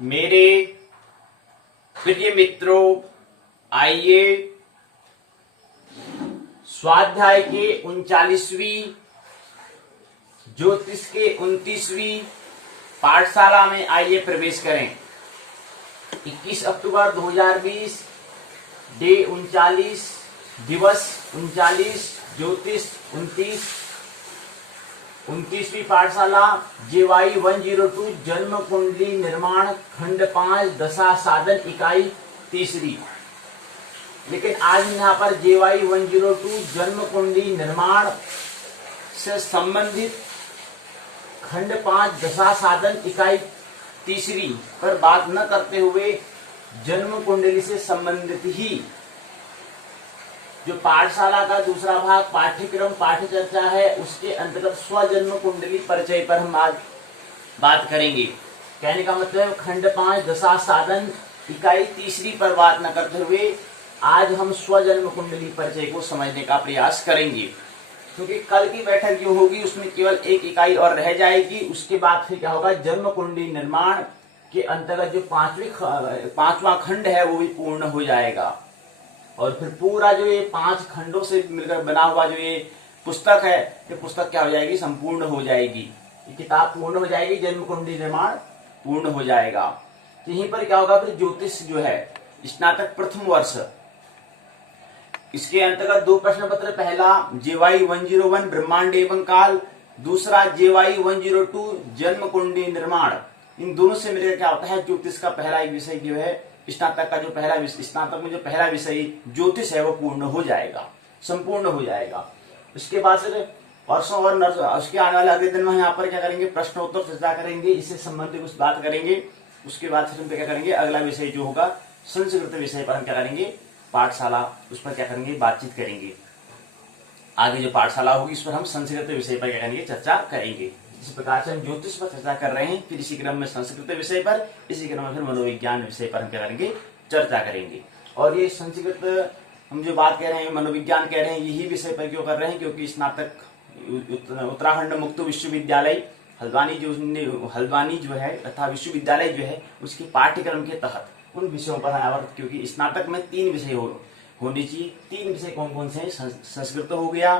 मेरे प्रिय मित्रों, आइए स्वाध्याय के 39वीं ज्योतिष के 29वीं पाठशाला में आइए प्रवेश करें। 21 अक्टूबर 2020, डे 39, दिवस 39, ज्योतिष 29वीं पाठशाला जेवाई 102 जन्म कुंडली निर्माण खंड 5 दशा साधन इकाई तीसरी। लेकिन आज यहाँ पर जेवाई 102 जन्म कुंडली निर्माण से संबंधित खंड 5 दशा साधन इकाई तीसरी पर बात न करते हुए जन्म कुंडली से संबंधित ही जो पाठशाला का दूसरा भाग पाठ्यक्रम पाठ्य चर्चा है उसके अंतर्गत स्वजन्म कुंडली परिचय पर हम आज बात करेंगे। कहने का मतलब खंड 5 दशा साधन इकाई तीसरी पर बात न करते हुए आज हम स्वजन्म कुंडली परिचय को समझने का प्रयास करेंगे, क्योंकि कल की बैठक जो होगी उसमें केवल एक इकाई और रह जाएगी। उसके बाद फिर क्या होगा, जन्म कुंडली निर्माण के अंतर्गत जो पांचवा खंड है वो भी पूर्ण हो जाएगा और फिर पूरा जो ये 5 खंडों से मिलकर बना हुआ जो ये पुस्तक है, ये पुस्तक क्या हो जाएगी, संपूर्ण हो जाएगी। ये किताब पूर्ण हो जाएगी, जन्म कुंडली निर्माण पूर्ण हो जाएगा। तो यहीं पर क्या होगा, फिर ज्योतिष जो है स्नातक प्रथम वर्ष, इसके अंतर्गत 2 प्रश्न पत्र, पहला जेवाई 101 ब्रह्मांड एवं काल, दूसरा जेवाई 102 जन्म कुंडली निर्माण। इन दोनों से मिलकर क्या होता है, ज्योतिष का पहला एक विषय जो है स्नातक का जो पहला विषय, स्नातक में जो पहला विषय ज्योतिष है वो पूर्ण हो जाएगा, संपूर्ण हो जाएगा। उसके बाद से परसों और उसके आने वाले अगले दिन में यहाँ पर क्या करेंगे, प्रश्नोत्तर चर्चा करेंगे, इससे संबंधित कुछ बात करेंगे। उसके बाद फिर हम क्या करेंगे, अगला विषय जो होगा संस्कृत विषय पर हम क्या करेंगे, पाठशाला, उस पर क्या करेंगे, बातचीत करेंगे। आगे जो पाठशाला होगी उस पर हम संस्कृत विषय पर क्या करेंगे, चर्चा करेंगे। इस प्रकार से हम ज्योतिष पर चर्चा कर रहे हैं, फिर इसी क्रम में संस्कृत विषय पर, इसी क्रम में फिर मनोविज्ञान विषय पर हम क्या करेंगे, चर्चा करेंगे। और ये संस्कृत हम जो बात कह रहे हैं, मनोविज्ञान कह रहे हैं, यही विषय पर क्यों कर रहे हैं, क्योंकि स्नातक उत्तराखंड मुक्त विश्वविद्यालय हल्द्वानी जो है तथा विश्वविद्यालय जो है उसके पाठ्यक्रम के तहत उन विषयों पर है। क्योंकि स्नातक में 3 विषय होने चाहिए। 3 विषय कौन कौन से हैं, संस्कृत हो गया,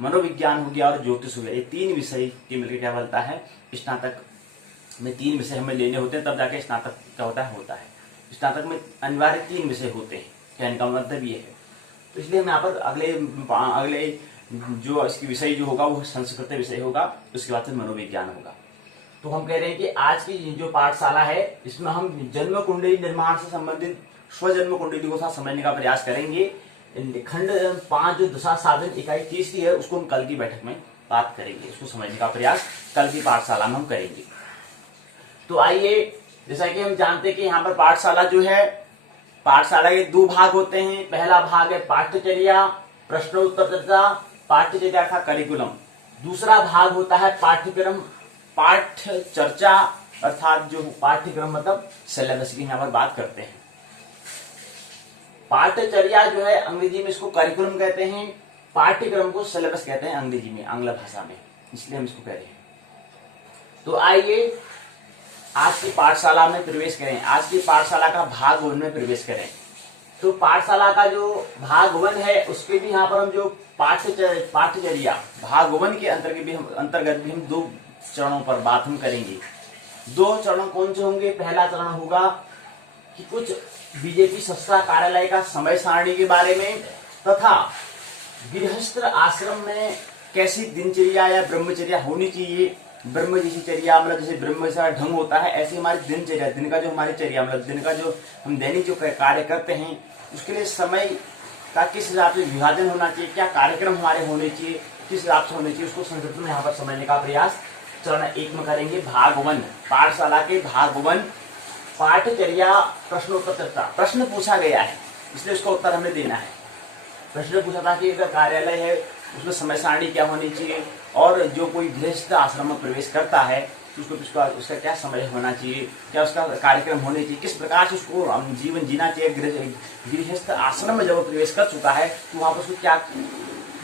मनोविज्ञान हो गया और ज्योतिष हो गया। ये 3 विषय के मिलकर क्या बनता है, स्नातक में 3 विषय हमें लेने होते हैं, तब जाके स्नातक क्या होता है। स्नातक में अनिवार्य 3 विषय होते हैं, कहने का मतलब ये है। तो इसलिए हम यहाँ पर अगले जो इसकी विषय जो होगा वो संस्कृत विषय होगा, उसके बाद फिर मनोविज्ञान होगा। तो हम कह रहे हैं कि आज की जो पाठशाला है इसमें हम जन्म कुंडली निर्माण से संबंधित स्वजन्म कुंडली को साथ समझने का प्रयास करेंगे। खंड 5 जो दशा साधन इकाई तीसरी है उसको हम कल की बैठक में बात करेंगे, उसको समझने का प्रयास कल की पाठशाला में हम करेंगे। तो आइए, जैसा कि हम जानते हैं कि यहाँ पर पाठशाला जो है, पाठशाला के 2 भाग होते हैं। पहला भाग है पाठ्यचर्या प्रश्नोत्तर चर्चा, पाठ्यचर्या का करिकुलम। दूसरा भाग होता है पाठ्यक्रम पाठ्य चर्चा, अर्थात जो पाठ्यक्रम मतलब सिलेबस की यहाँ पर बात करते हैं। पाठ्यचर्या जो है अंग्रेजी में इसको करिकुलम कहते हैं, पाठ्यक्रम को सिलेबस कहते हैं अंग्रेजी में, आंग्ल भाषा में, इसलिए हम इसको कह रहे हैं। तो आइए आज की पाठशाला में प्रवेश करें, आज की पाठशाला का भाग 1 में प्रवेश करें। तो पाठशाला का जो भाग 1 है उसके भी यहाँ पर हम जो पाठ्यचर्या भाग 1 के अंतर्गत भी हम 2 चरणों पर बात हम करेंगे। 2 चरण कौन से होंगे, पहला चरण होगा कि कुछ बीजेपी संस्था कार्यालय का समय सारणी के बारे में, तथा गृहस्थ आश्रम में कैसी दिनचर्या या ब्रह्मचर्या होनी चाहिए। ब्रह्म जैसी चर्या मतलब जैसे ब्रह्म जैसा ढंग होता है, ऐसी हमारी दिनचर्या, दिन का जो हमारी चर्या मतलब दिन का जो हम दैनिक जो कार्य करते हैं उसके लिए समय का किस हिसाब से विभाजन होना चाहिए, क्या कार्यक्रम हमारे होने चाहिए, किस हिसाब से होने चाहिए, उसको संस्कृत में यहाँ पर समझने का प्रयास चरण 1 में करेंगे। भाग 1 पाठशाला के भाग 1 पाठ्यचर्या प्रश्नोत्तर चर्चा। प्रश्न पूछा गया है इसलिए उसका उत्तर हमें देना है। प्रश्न पूछा था कि अगर कार्यालय है उसमें समय सारणी क्या होनी चाहिए, और जो कोई गृहस्थ आश्रम में प्रवेश करता है तो उसका क्या समय होना चाहिए, क्या उसका कार्यक्रम होने चाहिए, किस प्रकार से उसको जीवन जीना चाहिए। गृहस्थ आश्रम में जब प्रवेश कर चुका है तो वहां पर उसको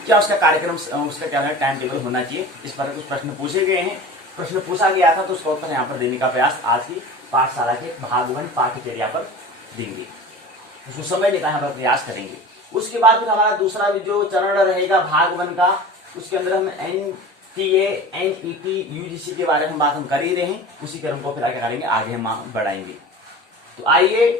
क्या उसका कार्यक्रम, उसका क्या टाइम टेबल होना चाहिए। इस पर कुछ प्रश्न पूछे गए हैं, प्रश्न पूछा गया था तो उसका उत्तर यहाँ पर देने का प्रयास आज की पाठशाला के भाग 1 पाठ्यचर्या पर देंगे, उसको समझने का यहाँ पर प्रयास करेंगे। उसके बाद फिर हमारा दूसरा जो चरण रहेगा भाग 1 का, उसके अंदर हम NTA, NET, UGC के बारे में बात हम कर ही रहे हैं, उसी क्रम को फिर आगे करेंगे, आगे हम बढ़ाएंगे। तो आइए,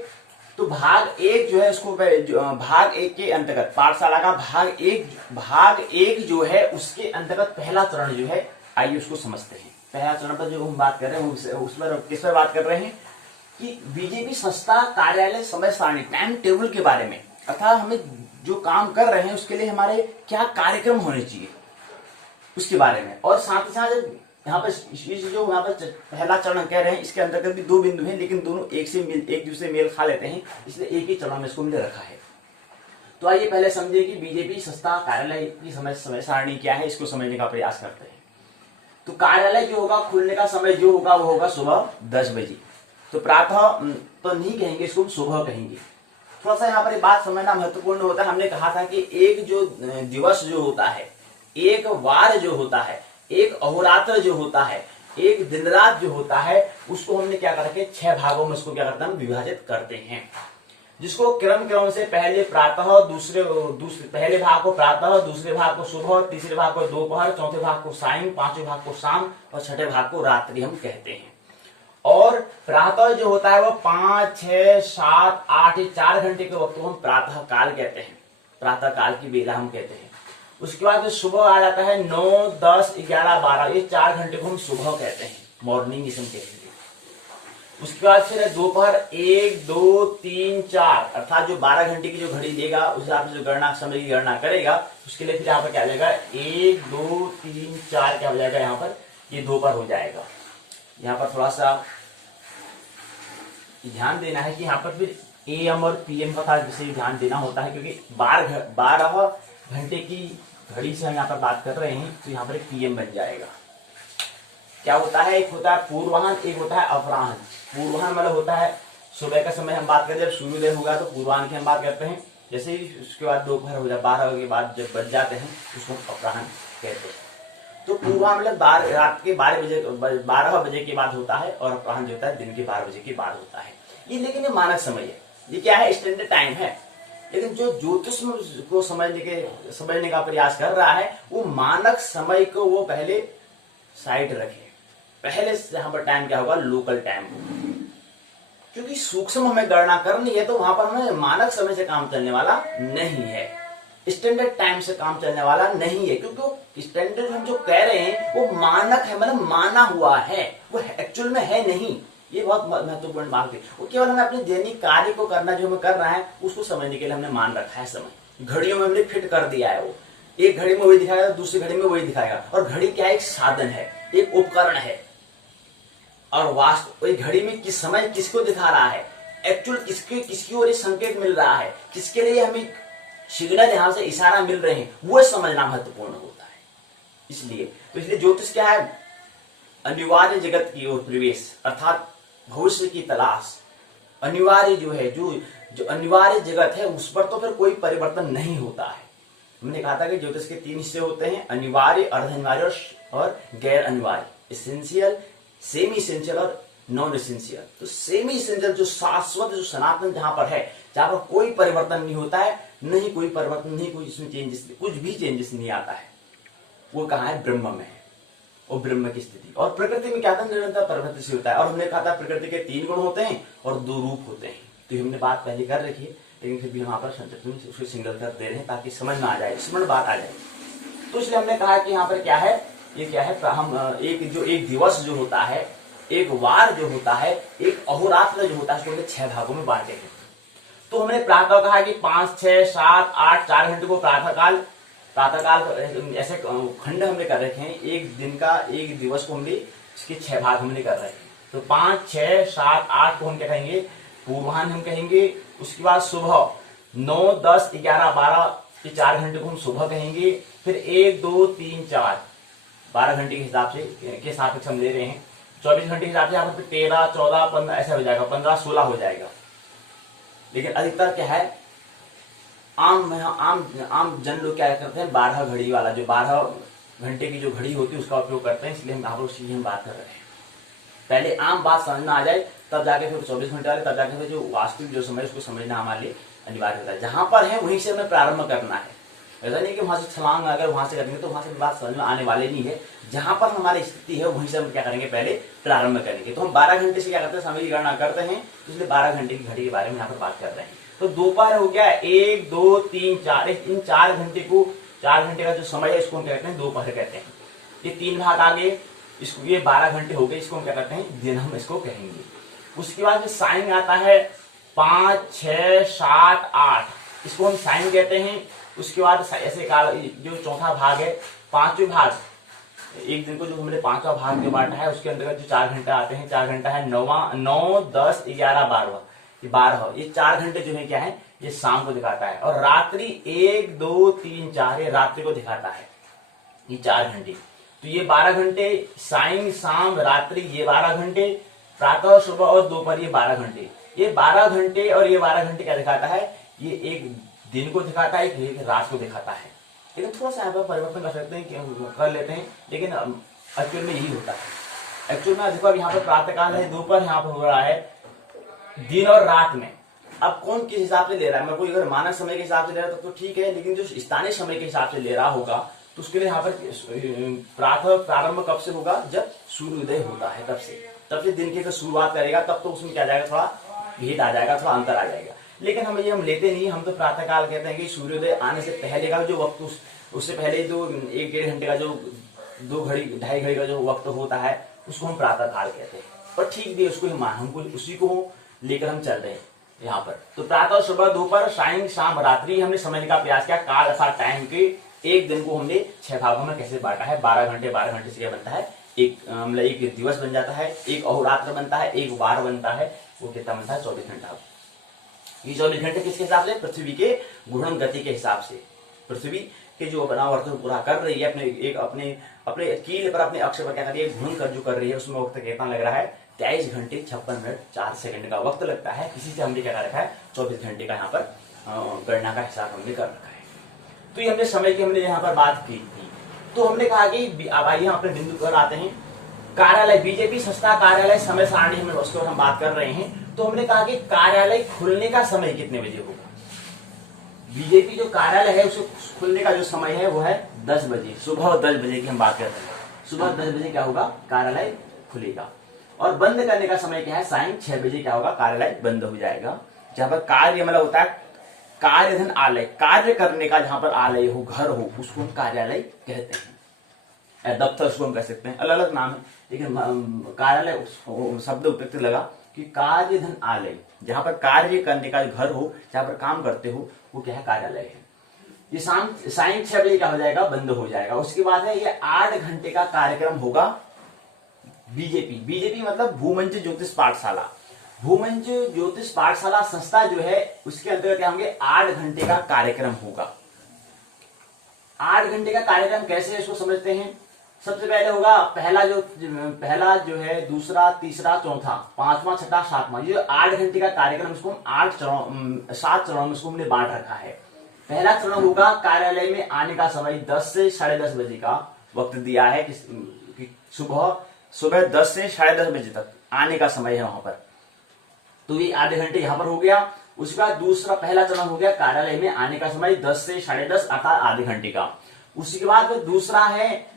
तो भाग 1 जो है उसको भाग 1 के अंतर्गत पाठशाला का भाग एक जो है उसके अंतर्गत पहला चरण जो है, आइए उसको समझते हैं। पहला चरण पर जो हम बात कर रहे हैं उस पर किस पर बात कर रहे हैं कि बीजेपी संस्था कार्यालय समय सारणी, टाइम टेबल के बारे में, अर्थात हमें जो काम कर रहे हैं उसके लिए हमारे क्या कार्यक्रम होने चाहिए उसके बारे में। और साथ ही साथ यहाँ पर जो यहाँ पर पहला चरण कह रहे हैं इसके अंतर्गत भी 2 बिंदु हैं, लेकिन दोनों एक दूसरे मेल खा लेते हैं, इसलिए एक ही चरण में इसको हमने रखा है। तो आइए पहले समझिए कि बीजेपी संस्था कार्यालय की समय सारणी क्या है, इसको समझने का प्रयास करते हैं। तो कार्यालय जो होगा, खुलने का समय जो होगा वो होगा सुबह 10 बजे। तो प्रातः तो नहीं कहेंगे, इसको हम सुबह कहेंगे। थोड़ा सा यहाँ पर बात समझना महत्वपूर्ण होता है। हमने कहा था कि एक जो दिवस जो होता है, एक वार जो होता है, एक अहोरात्र जो होता है, एक दिन रात जो होता है, उसको हमने क्या करके 6 भागों में उसको क्या करते हैं, विभाजित करते हैं, जिसको क्रम से पहले प्रातः, पहले भाग को प्रातः, दूसरे भाग को सुबह, तीसरे भाग को दोपहर, चौथे भाग को सायं, पांचवें भाग को शाम और छठे भाग को रात्रि हम कहते हैं। और प्रातः जो होता है वो 5, 6, 7, 8 4 घंटे के वक्त को हम प्रातः काल कहते हैं, प्रातः काल की बेला हम कहते हैं। उसके बाद सुबह आ जाता है 9, 10, 11, 12, ये 4 घंटे को हम सुबह कहते हैं, मॉर्निंग इसम कहेंगे। उसके बाद फिर दोपहर 1, 2, 3, 4, अर्थात जो 12 घंटे की जो घड़ी देगा उस हिसाब से जो समय की गणना करेगा, उसके लिए फिर यहाँ पर क्या हो जाएगा 1, 2, 3, 4 क्या हो जाएगा, यहाँ पर ये दोपहर हो जाएगा। यहाँ पर थोड़ा सा ध्यान देना है कि यहाँ पर फिर AM और PM का विषय ध्यान देना होता है, क्योंकि 12 घंटे की घड़ी से हम यहाँ पर बात कर रहे हैं, तो यहाँ पर एक PM बन जाएगा। क्या होता है, एक होता है पूर्वाह्न, एक होता है अपराह्न। पूर्वाह्न मतलब होता है सुबह का समय हम बात करते हैं, जब सूर्योदय होगा तो पूर्वाह्न की हम बात करते हैं। जैसे ही उसके बाद दोपहर हो जाए, 12 के बाद जब बज जाते हैं उसको अपराह्न कहते हैं। तो पूर्वाह्न मतलब रात के 12 बजे के बाद होता है, और अपराह्न जो होता है दिन के 12 बजे के बाद होता है। ये लेकिन ये मानक समय है, ये क्या है, स्टैंडर्ड टाइम है। लेकिन जो ज्योतिष को समझने का प्रयास कर रहा है, वो मानक समय को वो पहले साइड रखे, पहले से यहाँ पर टाइम क्या होगा, लोकल टाइम होगा। क्योंकि सूक्ष्म हमें गणना करनी है, तो वहां पर हमें मानक समय से काम चलने वाला नहीं है, स्टैंडर्ड टाइम से काम चलने वाला नहीं है। क्योंकि स्टैंडर्ड हम जो कह रहे हैं वो मानक है, मतलब माना हुआ है, वो एक्चुअल में है नहीं। ये बहुत महत्वपूर्ण बात है। वो केवल हमें अपने दैनिक कार्य को करना, जो हमें कर रहा है उसको समझने के लिए हमने मान रखा है समय। घड़ियों में हमने फिट कर दिया है, वो एक घड़ी में वही दिखाएगा, दूसरी घड़ी में वही दिखाएगा। और घड़ी क्या है, एक साधन है, एक उपकरण है। और वास्तव घड़ी में किस समय किसको दिखा रहा है, एक्चुअल किसकी ओर संकेत मिल रहा है, किसके लिए हमें सिग्नल यहां से इशारा मिल रहे हैं, वो समझना महत्वपूर्ण होता है। इसलिए ज्योतिष क्या है, अनिवार्य जगत की ओर प्रवेश, अर्थात भविष्य की तलाश। अनिवार्य जो है, जो अनिवार्य जगत है उस पर तो फिर कोई परिवर्तन नहीं होता है। हमने कहा था कि ज्योतिष के 3 हिस्से होते हैं, अनिवार्य, अर्ध अनिवार्य और गैर अनिवार्य, एसेंशियल, सेमी इसेंशियल और नॉन इसेंशियल। तो सेमी इसेंशियल जो शाश्वत, जो सनातन जहां पर है, जहां पर कोई परिवर्तन नहीं होता है, नहीं कोई परिवर्तन, नहीं कोई इसमें चेंजेस, कुछ भी चेंजेस नहीं आता है, वो कहाँ है, ब्रह्म में है, वो ब्रह्म की स्थिति। और प्रकृति में क्या था, निरंतर परिवर्तन से होता है। और हमने कहा था प्रकृति के 3 गुण होते हैं और 2 रूप होते हैं। तो हमने बात पहले कर रखी है, लेकिन फिर भी वहां पर संक्षिप्त में उसको सिंगल कर दे रहे हैं ताकि समझ में आ जाए, स्मरण बात आ जाए। तो इसलिए हमने कहा कि यहाँ पर क्या है, ये क्या है, हम एक दिवस जो होता है, एक वार जो होता है, एक अहोरात्र जो होता है, उसको 6 भागों में बांटे हैं। तो हमने प्रातः कहा कि 5, 6, 7, 8 4 घंटे को प्रातःकाल ऐसे खंड हमने कर रखे हैं। एक दिन का, एक दिवस को हमने इसके 6 भाग हमने कर रहे हैं। तो 5, 6, 7, 8 को हम क्या कहेंगे, पूर्वाह्न हम कहेंगे। उसके बाद सुबह 9, 10, 11, 12 ये 4 घंटे को हम सुबह कहेंगे। फिर 1, 2, 3, 4 12 घंटे के हिसाब से हम ले रहे हैं। 24 घंटे के हिसाब से यहाँ पर 13, 14, 15 ऐसा हो जाएगा, 15, 16 हो जाएगा। लेकिन अधिकतर क्या है, आम जन लोग क्या करते हैं, 12 घड़ी वाला, जो 12 घंटे की जो घड़ी होती है उसका उपयोग करते हैं। इसलिए हम आप लोग हम बात कर रहे हैं। पहले आम बात समझ में आ जाए तब जाके फिर 24 घंटे वाले, तब जाके फिर जो वास्तविक जो समय उसको समझना हमारे लिए अनिवार्य होता है। जहां पर है वहीं से हमें प्रारंभ करना है। ऐसा नहीं कि वहां से छलांग अगर वहां से करेंगे तो वहां से बात समझ में आने वाले नहीं है। जहां पर हमारी स्थिति है वहीं से हम क्या करेंगे, पहले प्रारंभ करेंगे। तो हम 12 घंटे से क्या करते हैं, समय की गणना करते हैं, इसलिए 12 घंटे की घड़ी के बारे में यहाँ पर बात कर रहे हैं। तो दोपहर हो गया 1, 2, 3, 4, इन 4 घंटे को, 4 घंटे का जो समय है इसको हम क्या कहते हैं, दोपहर कहते हैं। ये 3 भाग आ गए, इसको ये 12 घंटे हो गए, इसको हम क्या कहते हैं, दिन हम इसको कहेंगे। उसके बाद जो साइन आता है 5, 6, 7, 8, इसको हम साइन कहते हैं। उसके बाद ऐसे जो चौथा भाग है, 5वें भाग, एक दिन को जो हमने 5वां भाग जो बांटा है उसके अंतर्गत जो 4 घंटे आते हैं, 4 घंटा है 9, 10, 11, 12, ये 4 घंटे जो है क्या है, ये शाम को दिखाता है। और रात्रि 1, 2, 3, 4 ये रात्रि को दिखाता है, ये 4 घंटे। तो ये 12 घंटे, साइन, शाम, रात्रि ये 12 घंटे, प्रातः, सुबह और दोपहर ये 12 घंटे। ये 12 घंटे और ये 12 घंटे क्या दिखाता है, ये एक दिन को दिखाता है, एक रात को दिखाता है। लेकिन थोड़ा सा यहाँ पर परिवर्तन कर सकते हैं, कर लेते हैं, लेकिन एक्चुअल में यही होता है। एक्चुअल में देखो अब यहाँ पर प्रातःकाल है, दोपहर यहाँ पर हो रहा है, दिन और रात में। अब कौन किस हिसाब से ले रहा है, मैं कोई अगर मानव समय के हिसाब से ले रहा है तो ठीक है, लेकिन जो स्थानीय समय के हिसाब से ले रहा होगा तो उसके लिए यहाँ पर प्रारंभ कब से होगा, जब सूर्योदय होता है तब से दिन की शुरुआत करेगा, तब तो उसमें क्या जाएगा, थोड़ा भेद आ जाएगा, थोड़ा अंतर आ जाएगा। लेकिन हम लेते नहीं, हम तो प्रातःकाल कहते हैं कि सूर्योदय आने से पहले का जो वक्त, उससे पहले जो 1-1.5 घंटे का जो 2-2.5 घड़ी का जो वक्त होता है उसको हम प्रातःकाल कहते हैं। और ठीक भी उसको हम उसी को लेकर हम चल रहे हैं यहाँ पर। तो प्रातः, सुबह, दोपहर, सायं, शाम, रात्रि हमने समझने का प्रयास किया। काल अर्थात टाइम के एक दिन को हमने 6 भागों में कैसे बांटा है। 12 घंटे, 12 घंटे से क्या बनता है, एक दिवस बन जाता है, एक अहोरात्र बनता है, एक वार बनता है, वो कितना बनता है, 24 घंटा। ये 24 घंटे किसके हिसाब से, पृथ्वी के घूर्णन गति के हिसाब से। पृथ्वी के जो बनावर्तन पूरा कर रही है अपने कील पर, अपने अक्ष पर क्या कर रही है, घूर्णन कर जो कर रही है, उसमें वक्त कितना लग रहा है, 23 घंटे 56 मिनट 4 सेकंड का वक्त लगता है। किसी से हमने क्या रखा है, 24 घंटे का यहाँ पर गणना का हिसाब हमने कर रखा है। तो ये हमने समय की हमने यहाँ पर बात की थी। तो हमने कहा कि अब आइए हम अपने बिंदु पर आते हैं। कार्यालय, बीजेपी संस्था कार्यालय समय सारणी हमें उसके ऊपर हम बात कर रहे हैं। तो हमने कहा कि कार्यालय खुलने का समय कितने बजे होगा। बीजेपी जो कार्यालय है उसको खुलने का जो समय है वो है 10 बजे, सुबह 10 बजे की हम बात कर रहे हैं। सुबह 10 बजे क्या होगा, कार्यालय खुलेगा। और बंद करने का समय क्या है, सायं 6 बजे क्या होगा, कार्यालय बंद हो जाएगा। जहां पर कार्य मतलब होता है कार्यधन आलय, कार्य करने का जहां पर आलय हो, घर हो, उसको हम कार्यालय कहते हैं। दफ्तर उसको हम कह सकते हैं, अलग अलग नाम है, लेकिन कार्यालय शब्द उपयुक्त लगा कि कार्यधन आलय, जहां पर कार्य करने का घर हो, जहां पर काम करते हो, वो क्या है, कार्यालय है। ये सायं 6 बजे क्या हो जाएगा, बंद हो जाएगा। उसके बाद है ये 8 घंटे का कार्यक्रम होगा। बीजेपी मतलब भूमंच ज्योतिष पाठशाला, भूमंच ज्योतिष पाठशाला संस्था जो है उसके अंतर्गत क्या होंगे, 8 घंटे का कार्यक्रम होगा। 8 घंटे का कार्यक्रम कैसे है इसको समझते हैं। सबसे पहले होगा पहला जो है, दूसरा, तीसरा, चौथा, 5वां, 6वां, 7वां, ये 8 घंटे का कार्यक्रम इसको 7 चरणों में इसको हमने बांट रखा है। पहला चरण होगा कार्यालय में आने का समय 10 से 10:30 बजे का वक्त दिया है कि सुबह 10 से 10:30 बजे तक आने का समय है वहां पर। तो ये आधे घंटे यहां पर हो गया। उसके बाद दूसरा पहला चरण हो गया कार्यालय में आने का समय 10 से 10:30 अर्थात आधे घंटे का। उसके बाद दूसरा है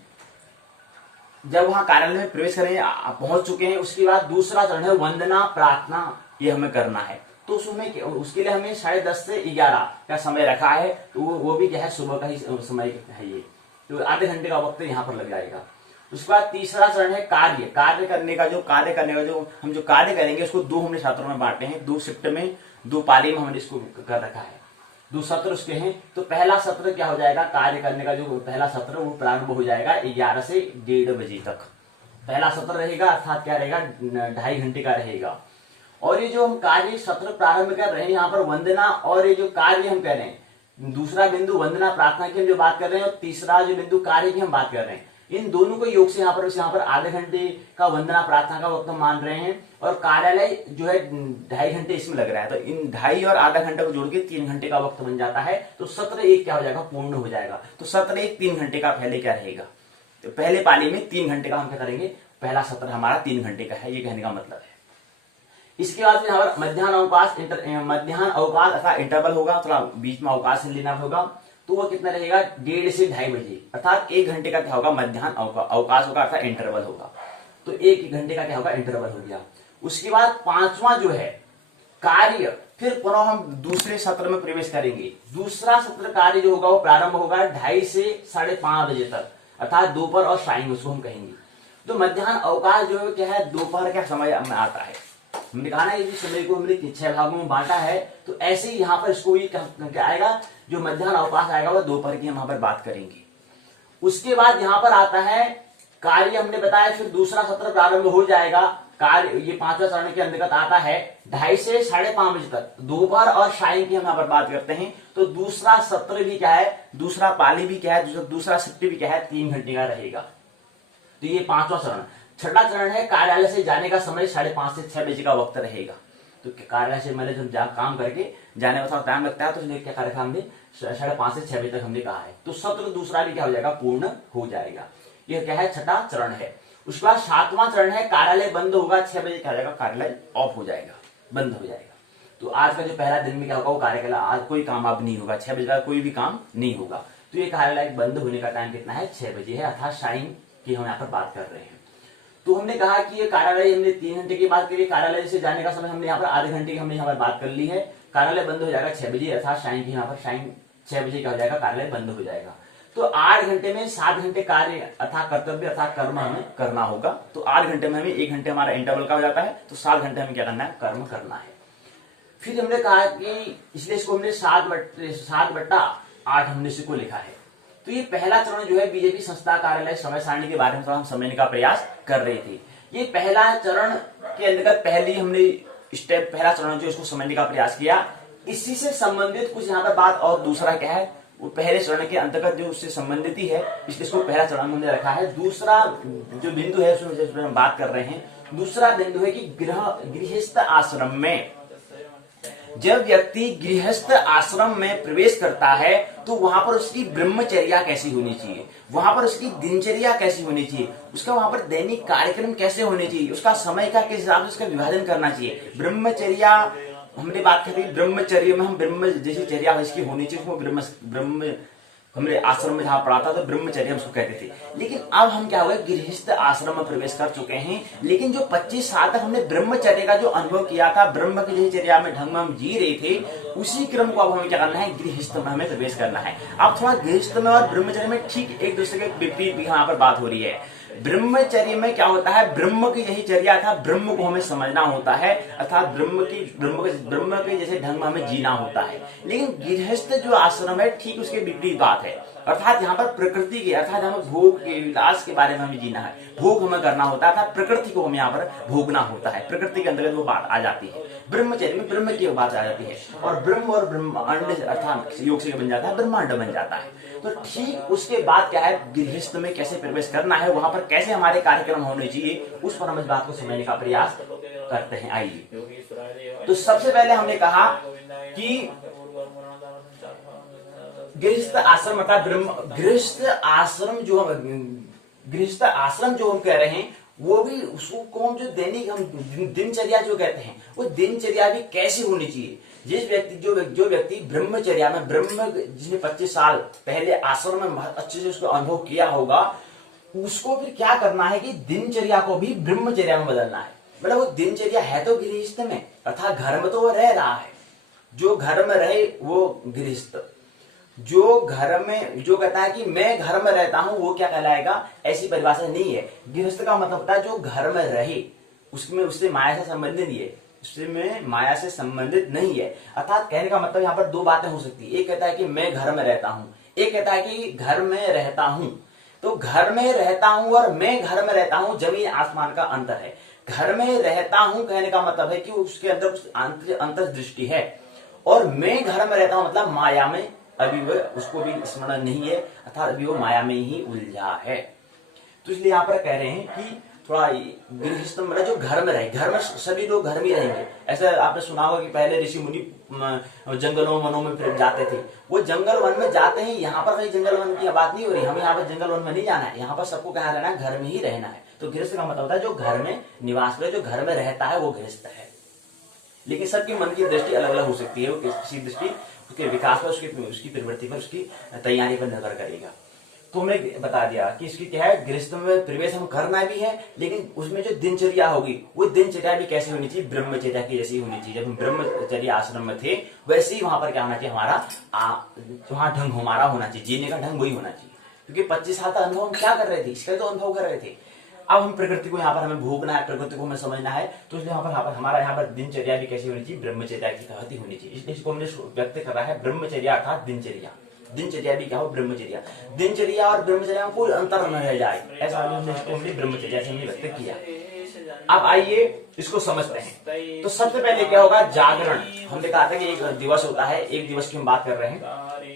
जब वहां कार्यालय में प्रवेश करेंगे, पहुंच चुके हैं, उसके बाद दूसरा चरण है वंदना प्रार्थना, ये हमें करना है। तो उसके लिए हमें 10:30 से 11 का समय रखा है। तो वो भी क्या है, सुबह का ही समय है ये। तो आधे घंटे का वक्त यहाँ पर लग जाएगा। उसके बाद तीसरा चरण है कार्य करने का जो हम जो कार्य करेंगे उसको 2 हमने सत्रों में बांटे हैं, 2 शिफ्ट में, 2 पाली में हमने इसको कर रखा है। 2 सत्र उसके हैं। तो पहला सत्र क्या हो जाएगा, कार्य करने का जो पहला सत्र वो प्रारंभ हो जाएगा 11 से 1:30 बजे तक पहला सत्र रहेगा, अर्थात क्या रहेगा, 2.5 घंटे का रहेगा। और ये जो हम कार्य सत्र प्रारंभ कर रहे हैं यहाँ पर वंदना, और ये जो कार्य हम कर रहे हैं, दूसरा बिंदु वंदना प्रार्थना की हम जो बात कर रहे हैं, और तीसरा जो बिंदु कार्य की हम बात कर रहे हैं, इन दोनों को योग से यहाँ पर आधे घंटे का वंदना प्रार्थना का वक्त हम मान रहे हैं। और कार्यालय जो है 2.5 घंटे इसमें लग रहा है। तो इन 2.5 और आधा घंटे को जोड़ के 3 घंटे का वक्त बन जाता है। तो सत्र 1 क्या हो जाएगा, पूर्ण हो जाएगा। तो सत्र 1 3 घंटे का पहले क्या रहेगा, तो पहले पाली में 3 घंटे का हम क्या करेंगे, पहला सत्र हमारा 3 घंटे का है, ये कहने का मतलब है। इसके बाद फिर हमारा मध्याह्न अवकाश अर्थात इंटरवल होगा, थोड़ा बीच में अवकाश लेना होगा, तो वो कितना रहेगा 1:30 से 2:30 बजे, अर्थात 1 घंटे का क्या होगा मध्याह्न अवकाश होगा अर्थात इंटरवल होगा। तो 1 घंटे का क्या होगा इंटरवल हो गया। उसके बाद 5वां जो है कार्य, फिर पुनः हम दूसरे सत्र में प्रवेश करेंगे। दूसरा सत्र कार्य जो होगा वो प्रारंभ होगा 2:30 से 5:30 बजे तक, अर्थात दोपहर और सायं उसको हम कहेंगे। तो मध्याह्न अवकाश जो है क्या है दोपहर का समय में आता है। हमने कहा ना ये समय को हमने 6 भागों में बांटा है, तो ऐसे ही यहाँ पर इसको भी क्या आएगा, जो मध्याह्न अवकाश आएगा वो दोपहर की हम यहाँ पर बात करेंगे। उसके बाद यहाँ पर आता है कार्य, हमने बताया फिर दूसरा सत्र प्रारंभ हो जाएगा। कार्य ये 5वां चरण के अंतर्गत आता है 2:30 से 5:30 बजे तक, दोपहर और सायं की हम यहाँ पर बात करते हैं। तो दूसरा सत्र भी क्या है, दूसरा पाली भी क्या है, दूसरा शिफ्ट भी क्या है 3 घंटे का रहेगा। तो ये 5वां चरण। छठा चरण है कार्यालय से जाने का समय 5:30 से 6 बजे का वक्त रहेगा। तो कार्यालय से मैंने जब काम करके जाने में थोड़ा टाइम लगता है, तो इसलिए क्या करेगा हमने 5:30 से 6 बजे तक हमने कहा है। तो सत्र दूसरा भी क्या हो जाएगा पूर्ण हो जाएगा। यह क्या है छठा चरण है। उसके बाद 7वां चरण है कार्यालय बंद होगा 6 बजे, क्या हो जाएगा कार्यालय ऑफ हो जाएगा, बंद हो जाएगा। तो आज का जो पहला दिन में क्या होगा वो कार्यकाल, आज कोई काम अब नहीं होगा, 6 बजे का कोई भी काम नहीं होगा। तो ये कार्यालय बंद होने का टाइम कितना है 6 बजे है, अर्थात सायं की हम यहाँ पर बात कर रहे हैं। तो हमने कहा कि ये कार्यालय हमने 3 घंटे की बात करी, कार्यालय से जाने का समय हमने यहाँ पर आधे घंटे की हमने यहाँ पर बात कर ली है। कार्यालय बंद हो जाएगा 6 बजे, अर्थात सायं की यहाँ पर सायं 6 बजे क्या हो जाएगा कार्यालय बंद हो जाएगा। तो 8 घंटे में 7 घंटे कार्य अर्थात कर्तव्य अर्थात कर्म हमें करना होगा। तो 8 घंटे में हमें 1 घंटे हमारा इंटरवल का हो जाता है, तो 7 घंटे हमें क्या करना है कर्म करना है। फिर हमने कहा कि इसलिए इसको हमने 7/8 हमने इसको लिखा है। तो ये पहला चरण जो है बीजेपी संस्था कार्यालय समय सारणी के बारे में थोड़ा हम समझने का प्रयास कर रहे थे। ये पहला चरण के अंतर्गत पहले हमने स्टेप पहला चरण जो इसको समझने का प्रयास किया। इसी से संबंधित कुछ यहाँ पर बात और दूसरा क्या है वो पहले चरण के अंतर्गत जो उससे संबंधित ही है, इसलिए इसको पहला चरण हमने रखा है। दूसरा जो बिंदु है उसमें हम बात कर रहे हैं, दूसरा बिंदु है कि गृहस्थ आश्रम में जब व्यक्ति गृहस्थ आश्रम में प्रवेश करता है तो वहां पर उसकी ब्रह्मचर्या कैसी होनी चाहिए, वहां पर उसकी दिनचर्या कैसी होनी चाहिए, उसका वहां पर दैनिक कार्यक्रम कैसे होने चाहिए, उसका समय का किस हिसाब से उसका विभाजन करना चाहिए। ब्रह्मचर्या हमने बात करी, ब्रह्मचर्य में हम ब्रह्म जैसी चर्या इसकी होनी चाहिए, उसको ब्रह्म हमने आश्रम में जहां पढ़ा था तो ब्रह्मचर्य उसको कहते थे। लेकिन अब हम क्या हुए गृहस्थ आश्रम में प्रवेश कर चुके हैं, लेकिन जो 25 साल तक हमने ब्रह्मचर्य का जो अनुभव किया था, ब्रह्म की जैसी चर्या में ढंग में हम जी रहे थे, उसी क्रम को अब हमें क्या करना है गृहस्थ में हमें प्रवेश करना है। अब थोड़ा गृहस्थ में और ब्रह्मचर्य में ठीक एक दूसरे के विपरीत यहाँ पर बात हो रही है। ब्रह्मचर्य में क्या होता है ब्रह्म की यही चर्या था, ब्रह्म को हमें समझना होता है, अर्थात ब्रह्म के जैसे ढंग में हमें जीना होता है। लेकिन गृहस्थ जो आश्रम है ठीक उसके विपरीत बात है, अर्थात यहाँ पर प्रकृति के अर्थात हमें भोग के विलास के बारे में हमें जीना है, भोग हमें करना होता है, अर्थात प्रकृति को हमें यहाँ पर भोगना होता है। प्रकृति के अंतर्गत वो बात आ जाती है, ब्रह्मचर्य में ब्रह्म की बात आ जाती है, और ब्रह्मांड अर्थात योग से बन जाता है ब्रह्मांड बन जाता है। तो ठीक उसके बाद क्या है गृहस्थ में कैसे प्रवेश करना है, वहां पर कैसे हमारे कार्यक्रम होने चाहिए, उस पर हम इस बात को समझने का प्रयास करते हैं। आइए, तो सबसे पहले हमने कहा कि गृहस्थ आश्रम अर्थात गृहस्थ आश्रम जो हम कह रहे हैं वो भी उसको कौन जो दैनिक हम दिनचर्या जो कहते हैं वो दिनचर्या भी कैसी होनी चाहिए। जिस व्यक्ति जो व्यक्ति ब्रह्मचर्या में जिसने 25 साल पहले आश्रम में बहुत अच्छे से उसको अनुभव किया होगा, उसको फिर क्या करना है कि दिनचर्या को भी ब्रह्मचर्या में बदलना है। मतलब वो दिनचर्या है तो गृहस्थ में अर्थात घर में तो वो रह रहा है, जो घर में रहे वो गृहस्थ, जो घर में जो कहता है कि मैं घर में रहता हूं वो क्या कहलाएगा, ऐसी परिभाषा नहीं है। गृहस्थ का मतलब होता है जो घर में रहे, उसमें उससे माया से संबंधित नहीं है, उसमें माया से संबंधित नहीं है। अर्थात कहने का मतलब यहाँ पर दो बातें हो सकती है, एक कहता है कि मैं घर में रहता हूं, एक कहता है कि घर में रहता हूं। तो घर में रहता हूं और मैं घर में रहता हूं जमीन आसमान का अंतर है। घर में रहता हूं कहने का मतलब है कि उसके अंदर कुछ अंतर्दृष्टि है, और मैं घर में रहता हूं मतलब माया में अभी वह उसको भी स्मरण नहीं है, अर्थात अभी वो माया में ही उलझा है। तो इसलिए यहाँ पर कह रहे हैं कि थोड़ा गृहस्थ मतलब जो घर में रहे, घर में सभी लोग घर में रहेंगे। ऐसा आपने सुना होगा कि पहले ऋषि मुनि जंगलों वनों में फिर जाते थे, वो जंगल वन में जाते हैं। यहाँ पर कहीं जंगल वन की बात नहीं हो रही, हमें यहाँ पर जंगल वन में नहीं जाना है, यहाँ पर सबको कहाँ रहना है, घर में ही रहना है। तो गृहस्थ का मतलब होता है जो घर में निवास करे, जो घर में रहता है वो गृहस्थ है। लेकिन सबकी मन की दृष्टि अलग अलग हो सकती है, वो किसी दृष्टि उसके विकास पर, उसकी प्रवृत्ति पर, उसकी तैयारी पर निर्भर करेगा। तो हमें बता दिया कि इसकी क्या है, गृहस्थ में प्रवेश हम करना भी है, लेकिन उसमें जो दिनचर्या होगी वो दिनचर्या भी कैसी होनी चाहिए, ब्रह्मचर्या की जैसी होनी चाहिए। जब हम ब्रह्मचर्या आश्रम में थे वैसे ही वहां पर क्या होना चाहिए, हमारा वहां ढंग हमारा होना चाहिए, जीने का ढंग वही होना चाहिए। क्योंकि 25 साल का अनुभव हम क्या कर रहे थे, इसका तो अनुभव कर रहे थे। अब हम प्रकृति को यहाँ पर हमें भोगना है, प्रकृति को हमें समझना है, तो इसलिए हमारा यहाँ पर दिनचर्या भी कैसी होनी चाहिए, ब्रह्मचर्या की तरह होनी चाहिए। इसलिए इसको हमने व्यक्त कर रहा है ब्रह्मचर्या अर्थात दिनचर्या। दिनचर्या भी क्या हो, ब्रह्मचर्या। दिनचर्या और ब्रह्मचर्या में कोई अंतर न रह जाए, ऐसा हमने ब्रह्मचर्या से हमने व्यक्त किया। अब आइए इसको समझते हैं। तो सबसे पहले क्या होगा, जागरण। हमने कहा था कि एक दिवस होता है, एक दिवस की हम बात कर रहे हैं,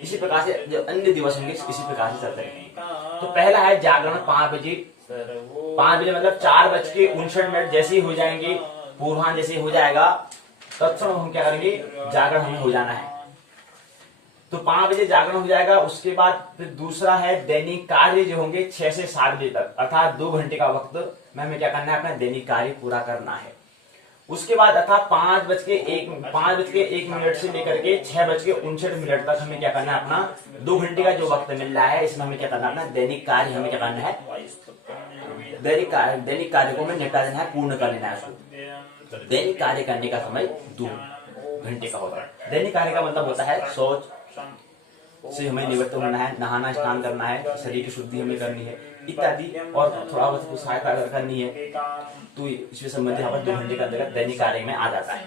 इसी प्रकार से जो अन्य दिवस होंगे इसी प्रकार से चलते रहेंगे। तो पहला है जागरण 5 बजे। 5 बजे मतलब 4:59 जैसे ही हो जाएंगे, पूर्वाह्न जैसे हो जाएगा, तत्क्षण हम क्या करेंगे, जागरण हमें हो जाना है। तो 5 बजे जागरण हो जाएगा। उसके बाद फिर दूसरा है दैनिक कार्य जो होंगे 6 से 7 बजे तक, अर्थात 2 घंटे का वक्त में हमें क्या करना है, अपना दैनिक कार्य पूरा करना है। उसके बाद अर्थात 5:01 से लेकर के 6:59 तक हमें क्या करना है, अपना 2 घंटे का जो वक्त मिल रहा है, इसमें हमें क्या करना है, अपना दैनिक कार्य हमें क्या करना है, दैनिक कार्य को हमें निपटा देना है, पूर्ण कर लेना है उसको। दैनिक कार्य करने का समय 2 घंटे का होता है। दैनिक कार्य का मतलब होता है शौच से हमें निवृत्त होना है, नहाना स्नान करना है, शरीर की शुद्धि हमें करनी है इत्यादि, और थोड़ा बहुत सहायता अगर करनी है, तो इसमें संबंधित यहाँ पर 2 घंटे का अंतर्गत दैनिक कार्य में आ जाता है।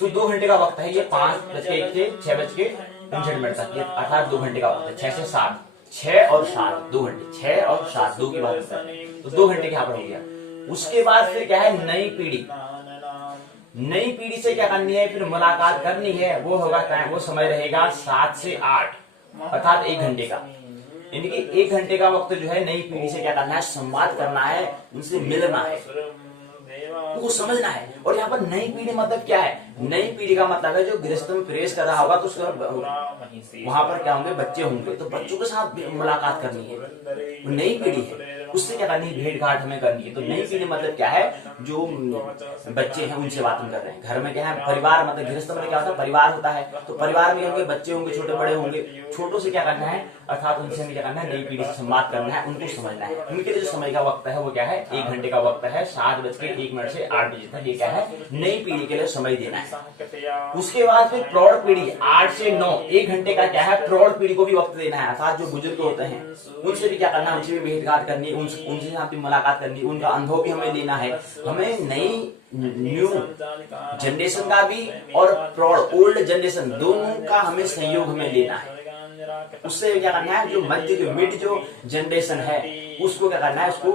तो 2 घंटे का वक्त है ये, 5:01 से 6:59 तक, ये अर्थात 2 घंटे का वक्त है। 6 से 7, 6 और 7 2 घंटे, 6 और 7 2 की बात होता है, तो 2 घंटे के यहाँ पर हो गया। उसके बाद फिर क्या है, नई पीढ़ी। नई पीढ़ी से क्या करनी है, फिर मुलाकात करनी है, वो होगा वो समय रहेगा 7 से 8 अर्थात 1 घंटे का। यानी कि 1 घंटे का वक्त जो है नई पीढ़ी से क्या करना है, संवाद करना है, उनसे मिलना है, वो समझना है। और यहाँ पर नई पीढ़ी मतलब क्या है, नई पीढ़ी का मतलब है जो गृहस्थ में प्रवेश कर रहा होगा, तो वहां पर क्या होंगे, बच्चे होंगे, तो बच्चों के साथ मुलाकात करनी है। नई पीढ़ी है, उससे क्या करनी है, भेंट घाट हमें करनी है। तो नई पीढ़ी मतलब क्या है, जो बच्चे हैं उनसे बात हम कर रहे हैं। घर में क्या है, परिवार मतलब गृहस्थ में क्या होता है, परिवार होता है, तो परिवार में होंगे, बच्चे होंगे, छोटे बड़े होंगे। छोटों से क्या करना है, अर्थात उनसे हमें क्या करना है, नई पीढ़ी से संवाद करना है, उनको समझना है। उनके लिए जो समय का वक्त है वो क्या है, 1 घंटे का वक्त है, 7:01 से 8 बजे तक। ये क्या है, नई पीढ़ी के लिए समय देना है। उसके बाद फिर प्रौढ़ पीढ़ी 8 से 9 1 घंटे का क्या है, प्रौढ़ पीढ़ी को भी वक्त देना है, अर्थात जो बुजुर्ग होते हैं उनसे भी क्या करना है, उनसे भी भेंट घाट करनी है, उनसे यहाँ पे मुलाकात करनी, उनका अनुभव भी हमें लेना है। हमें नई न्यू जनरेशन का भी और प्रौढ़ ओल्ड जनरेशन दोनों का हमें सहयोग हमें लेना है। उससे क्या करना है, जो मध्य जो मिड जो जनरेशन है उसको क्या करना है, उसको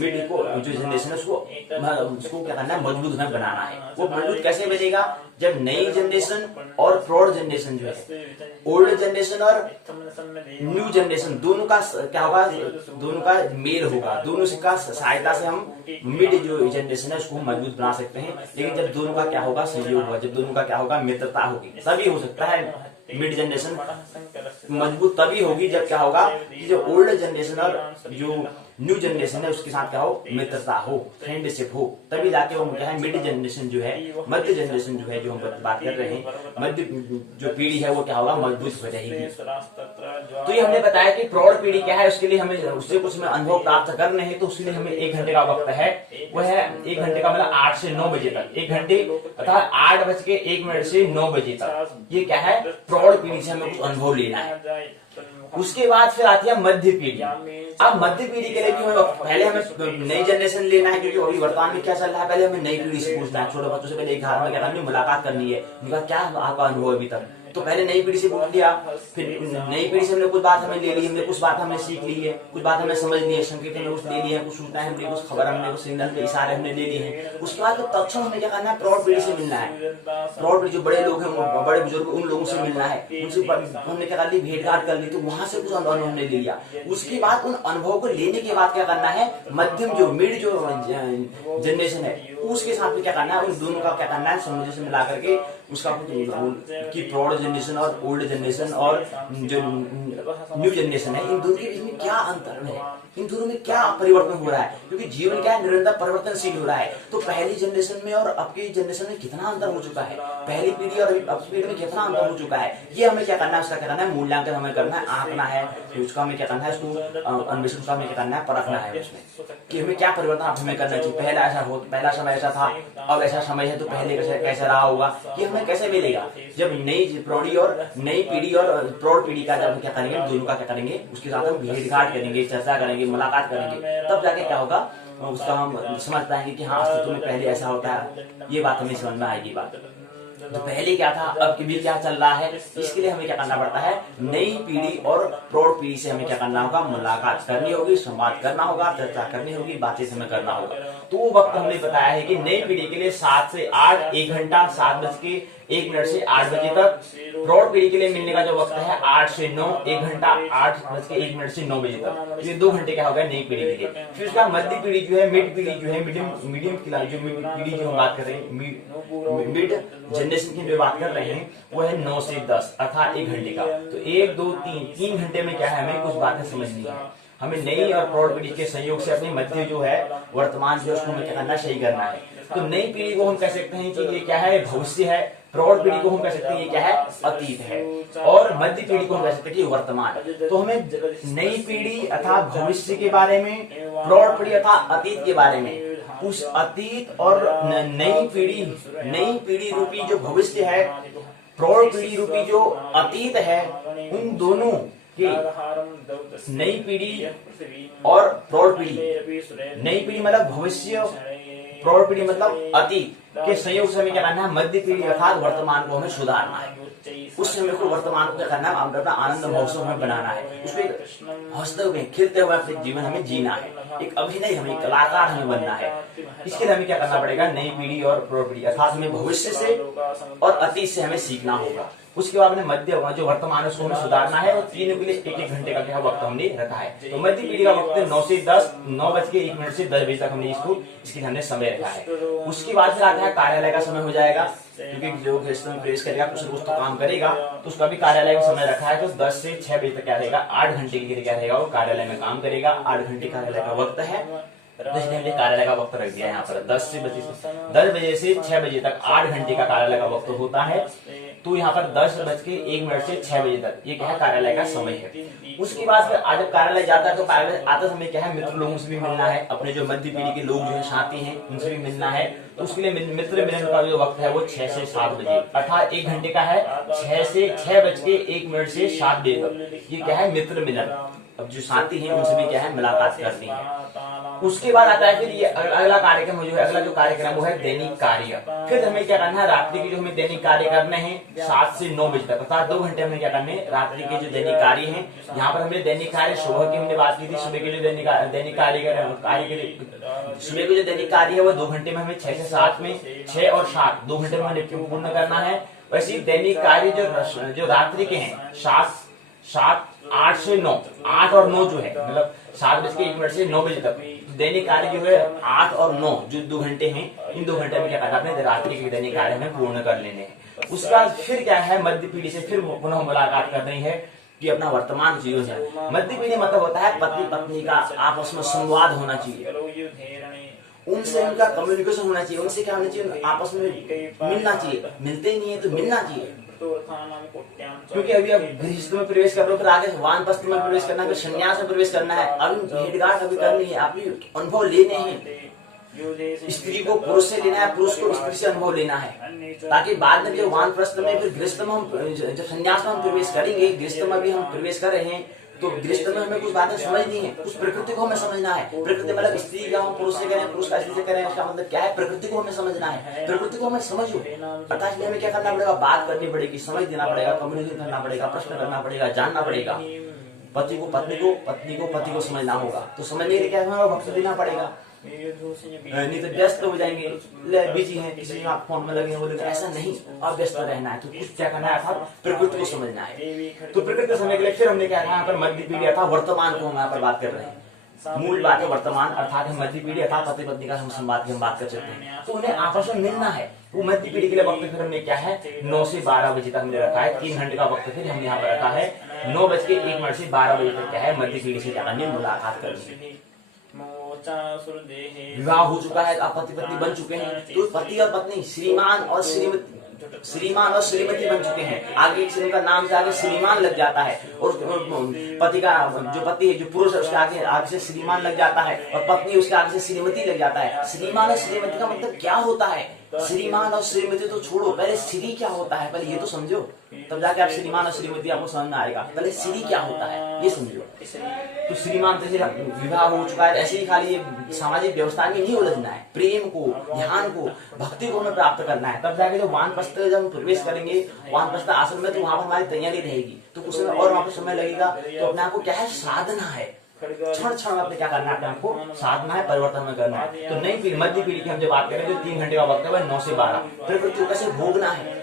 मिड को जो जनरेशन है उसको क्या करना है, मजबूत हमें बनाना है। वो मजबूत कैसे बनेगा, जब नई जनरेशन और प्रौढ़ जनरेशन जो है, ओल्ड जनरेशन और न्यू जनरेशन दोनों का क्या होगा, दोनों का मेल होगा, दोनों का सहायता से हम मिड जो जनरेशन है उसको मजबूत बना सकते हैं। लेकिन जब दोनों का क्या होगा, सहयोग होगा, जब दोनों का क्या होगा, मित्रता होगी, तभी हो सकता है मिड जनरेशन मजबूत तभी होगी जब क्या होगा, जो ओल्ड जनरेशन और जो न्यू जनरेशन है उसके साथ क्या हो, मित्रता हो, फ्रेंडशिप हो, तभी जाके वो क्या है, मिड जनरेशन जो है, मध्य जनरेशन जो है, जो हम बात कर रहे हैं, मध्य जो पीढ़ी है वो क्या होगा, मजबूत हो जाएगी। तो ये हमने बताया कि प्रौढ़ पीढ़ी क्या है, उसके लिए हमें उससे कुछ अनुभव प्राप्त करने हैं, तो उसके लिए हमें 1 घंटे का वक्त है, वो है 1 घंटे का मतलब 8 से 9 बजे तक, 1 घंटे अर्थात 8:01 से 9 बजे तक। ये क्या है, प्रौढ़ पीढ़ी से हमें कुछ अनुभव लेना है। उसके बाद फिर आती है मध्य पीढ़ी। अब मध्य पीढ़ी के लिए भी हमें पहले हमें नई जनरेशन लेना है, क्योंकि अभी वर्तमान में क्या चल रहा है, पहले हमें नई पीढ़ी से पूछना है, छोटे बच्चों से पहले एक घर में क्या करनी, मुलाकात करनी है, उनका क्या आपका अनुभव अभी तक, तो पहले नई पीढ़ी से बोल दिया, फिर नई पीढ़ी से हमने कुछ बात हमें ले ली, हमने कुछ बात हमने सीख ली है, कुछ बात हमने समझ ली है, संकेत हमने कुछ ले लिए हैं, कुछ सूचना हमने, कुछ खबर हमने, कुछ सिग्नल के इशारे हमने ले लिए हैं। उसके बाद तत्क्षण हमें क्या करना है, प्रौढ़ पीढ़ी से मिलना है। प्रौढ़ पीढ़ी जो बड़े लोग हैं, बड़े बुजुर्ग, उन लोगों से मिलना है, उनसे हमने क्या कर ली, भेंट घाट कर ली, तो वहां से कुछ अनुभव हमने ले लिया। उसके बाद उन अनुभव को लेने के बाद क्या करना है, मध्यम जो मिड जो जनरेशन है उसके साथ में क्या करना है, उन दोनों का क्या करना है, सामंजस्य मिला करके उसका की प्रौढ़ जनरेशन और ओल्ड जनरेशन और जो न्यू जनरेशन है, इन दोनों के बीच में क्या अंतर है, इन दोनों में क्या परिवर्तन हो रहा है, क्योंकि जीवन क्या है, निरंतर परिवर्तनशील हो रहा है। तो पहली जनरेशन में और अब की जनरेशन में कितना अंतर हो चुका है, पहली पीढ़ी और अब की पीढ़ी में कितना अंतर हो चुका है, ये हमें क्या करना है, उसका क्या करना है, मूल्यांकन हमें करना है, आंकना है, उसका हमें क्या करना है, उसको अन्वेषण का हमें क्या करना है, परखना है उसमें कि हमें क्या परिवर्तन अब हमें करना चाहिए। पहला समय ऐसा था, अब ऐसा समय है, तो पहले कैसा रहा होगा, ये हमें कैसे मिलेगा, जब नई प्रौढ़ी और नई पीढ़ी और प्रौढ़ पीढ़ी का जब क्या करेंगे, दोनों का क्या करेंगे, उसके साथ हम भेंट घाट करेंगे, चर्चा करेंगे, मुलाकात करेंगे, तब जाके क्या होगा, उसका हम समझ पाएंगे कि हाँ अस्तित्व में पहले ऐसा होता है, ये बात हमें समझ में आएगी। बात तो पहले क्या था, अब भी क्या चल रहा है, इसके लिए हमें क्या करना पड़ता है, नई पीढ़ी और प्रौढ़ पीढ़ी से हमें क्या करना होगा, मुलाकात करनी होगी, संवाद करना होगा, चर्चा करनी होगी, बातें हमें करना होगा। तो वो वक्त हमने बताया है कि नई पीढ़ी के लिए 7 से 8 1 घंटा, 7:01 से 8 बजे तक। प्रौढ़ पीढ़ी के लिए मिलने का जो वक्त है 8 से 9 1 घंटा, 8:01 से 9 बजे तक, ये 2 घंटे क्या होगा नई पीढ़ी के लिए। फिर उसका मध्य पीढ़ी जो है, मिड पीढ़ी जो है, मीडियम जो पीढ़ी जो हम बात कर रहे हैं, मिड जनरेशन की जो बात कर रहे हैं, वो है 9 से 10 अर्थात 1 घंटे का। तो 1 2 3 घंटे में क्या है, हमें कुछ बातें समझनी है, हमें नई और प्रौढ़ पीढ़ी के सहयोग से अपनी मध्य जो है, वर्तमान जो उसको हमें क्या करना, सही करना है। तो नई पीढ़ी को हम कह सकते हैं कि ये क्या है, भविष्य है। प्रौढ़ पीढ़ी को हम कह सकते हैं ये क्या है, अतीत है। और मध्य पीढ़ी को हम कह सकते हैं कि वर्तमान। तो हमें नई पीढ़ी अर्थात भविष्य के बारे में, प्रौढ़ पीढ़ी अर्थात अतीत के बारे में, उस अतीत और नई पीढ़ी रूपी जो भविष्य है, प्रौढ़ पीढ़ी रूपी जो अतीत है, उन दोनों की नई पीढ़ी और प्रौढ़ पीढ़ी, नई पीढ़ी मतलब भविष्य, प्रौढ़ पीढ़ी मतलब अतीत के संयोग से हमें क्या करना है, मध्य पीढ़ी अर्थात वर्तमान को हमें सुधारना है। उस समय को, वर्तमान को क्या करना है, अपना आनंद महोत्सव हमें बनाना है, उसमें हंसते हुए खिलते हुए अपने जीवन हमें जीना है, एक अभिनय हमें, कलाकार हमें बनना है। इसके लिए हमें क्या करना पड़ेगा, नई पीढ़ी और प्रौढ़ पीढ़ी अर्थात हमें भविष्य से और अतीत से हमें सीखना होगा। उसके बाद में मध्य जो वर्तमान है उसको हमें सुधारना है, और तीनों के लिए 1 घंटे का क्या वक्त हमने रखा है। तो मध्य पीढ़ी का वक्त 9 से 10, 9:01 से 10 बजे तक हमने इसके हमने समय रखा है। उसके बाद फिर आता है कार्यालय का समय हो जाएगा, क्योंकि जो गृहस्थ में प्रवेश करेगा कुछ न कुछ तो काम करेगा, तो उसका भी कार्यालय का समय रखा है। तो 10 से 6 बजे तक क्या रहेगा, 8 घंटे के लिए क्या रहेगा, वो कार्यालय में काम करेगा। 8 घंटे कार्यालय का वक्त है, तो इसलिए हमने कार्यालय का वक्त रख दिया है यहाँ पर 10 बजे से 6 बजे तक 8 घंटे का कार्यालय का वक्त होता है। तो यहाँ पर 10:01 से 6 बजे तक ये क्या है, कार्यालय का समय है। उसके बाद फिर आज जब कार्यालय जाता है, तो कार्यालय आते समय क्या है, मित्र लोगों से भी मिलना है, अपने जो मध्य पीढ़ी के लोग जो है, साथी हैं, उनसे भी मिलना है। तो उसके लिए मित्र मिलन का जो वक्त है वो 6 से 7 बजे अर्थात 1 घंटे का है। 6:01 से 7 बजे तक ये क्या है, मित्र मिलन। अब जो साथी हैं उनसे भी क्या है, मुलाकात करनी है। उसके बाद आता है फिर ये अगला कार्यक्रम जो है, अगला जो कार्यक्रम वो है दैनिक कार्य। फिर हमें क्या करना है, रात्रि के जो हमें दैनिक कार्य करने हैं 7 से 9 बजे तक अर्थात 2 घंटे हमें क्या करने हैं, रात्रि के जो दैनिक कार्य हैं। यहाँ पर हमने दैनिक कार्य सुबह की हमने बात की थी, सुबह के जो दैनिक कार्य सुबह के जो दैनिक कार्य है वो 2 घंटे में हमें 6 से 7 में 6 और 7 2 घंटे में हमें पूर्ण करना है। वैसे ही दैनिक कार्य जो रात्रि के हैं 8 से 9, 8 और 9 जो है, मतलब 7:01 से 9 बजे तक दैनिक कार्य जो है 8 और 9 जो 2 घंटे हैं, इन 2 घंटे में क्या करना, अपने रात्रि के दैनिक कार्य हमें पूर्ण कर लेने हैं। उसके बाद फिर क्या है, मध्य पीढ़ी से फिर पुनः मुलाकात करनी है कि अपना वर्तमान जीवन है। मध्य पीढ़ी मतलब होता है पति पत्नी का आपस में संवाद होना चाहिए, उनसे उनका कम्युनिकेशन होना चाहिए, उनसे क्या होना चाहिए, आपस में मिलना चाहिए। मिलते ही नहीं है तो मिलना चाहिए, क्योंकि अभी अब गृहस्थ में प्रवेश कर रहे हो, फिर आगे वानप्रस्थ में प्रवेश करना है, फिर संन्यास में प्रवेश करना है, अभी भेंटघाट अभी करनी है, अभी अनुभव लेने हैं। स्त्री को पुरुष से लेना है, पुरुष को स्त्री से अनुभव लेना है, ताकि बाद में जो वानप्रस्थ में, फिर गृहस्थ में हम जब संन्यास में हम प्रवेश करेंगे, गृहस्थ में भी हम प्रवेश कर रहे हैं, तो गृहस्थ में हमें कुछ बातें समझनी है, उस प्रकृति को हमें समझना है। प्रकृति मतलब स्त्री का हम पुरुष से करें, पुरुष का स्त्री से करें, उसका मतलब क्या है, प्रकृति को हमें समझना है, प्रकृति को हमें समझो। अर्थात इसलिए हमें क्या करना पड़ेगा, बात करनी पड़ेगी, समझ देना पड़ेगा, कम्युनिकेट करना पड़ेगा, प्रश्न करना पड़ेगा, जानना पड़ेगा। पति को पत्नी को, पत्नी को पति को समझना होगा, तो समझने के लिए क्या हमें वक्त देना पड़ेगा, नहीं तो व्यस्त हो जाएंगे, बिजी हैं, किसी आप फोन में लगे हैं, बोले ऐसा नहीं, अब व्यस्त रहना है। तो कुछ क्या करना है, अर्थात प्रकृति को समझना है। तो प्रकृति को समझने के लिए फिर हमने क्या कहा, यहाँ पर मध्य पीढ़ी अर्थात वर्तमान को हम यहाँ पर बात कर रहे हैं। मूल बात है वर्तमान, अर्थात हम मध्य पीढ़ी अर्थात पति पत्नी का हम संवाद की हम बात कर सकते हैं। तो उन्हें आपस में मिलना है, वो मध्य पीढ़ी के लिए वक्त फिर हमने क्या है 9 से 12 बजे तक हमने रखा है, 3 घंटे का वक्त फिर हमने यहाँ पर रखा है। 9:01 से 12 बजे तक क्या है, मध्य पीढ़ी से क्या करनी, मुलाकात करनी। विवाह हो चुका है, आप पति पत्नी बन चुके हैं, तो पति और पत्नी श्रीमान और श्रीमती, श्रीमान और श्रीमती बन चुके हैं। आगे उनका नाम से आगे श्रीमान लग जाता है, और पति का जो पति है, जो पुरुष है, उसके आगे से श्रीमान लग जाता है, और पत्नी उसके आगे से श्रीमती लग जाता है। श्रीमान और श्रीमती का मतलब क्या होता है, श्रीमान और श्रीमती तो छोड़ो, पहले श्री क्या होता है पहले ये तो समझो, तब जाके आप श्रीमान और श्रीमती आपको समझ में आएगा। पहले श्री क्या होता है ये समझो। तो श्रीमान जैसे विवाह हो चुका है, ऐसे ही खाली ये सामाजिक व्यवस्था में नहीं उलझना है, प्रेम को, ध्यान को, भक्ति को हमें प्राप्त करना है। तब जाके जो वानप्रस्थ जब हम प्रवेश करेंगे वानप्रस्थ आश्रम में, तो वहां पर हमारी तैयारी रहेगी, तो कुछ और वहां पर समय लगेगा। तो अपने आप को क्या है, साधना है, क्षण क्षण अपने क्या करना है, आपको साधना है, परिवर्तन में करना है। तो नई पीढ़ी मध्य पीढ़ी की हम जब बात करें तो 3 घंटे का वक्त है, 9 से 12। प्रकृति को कैसे भोगना है,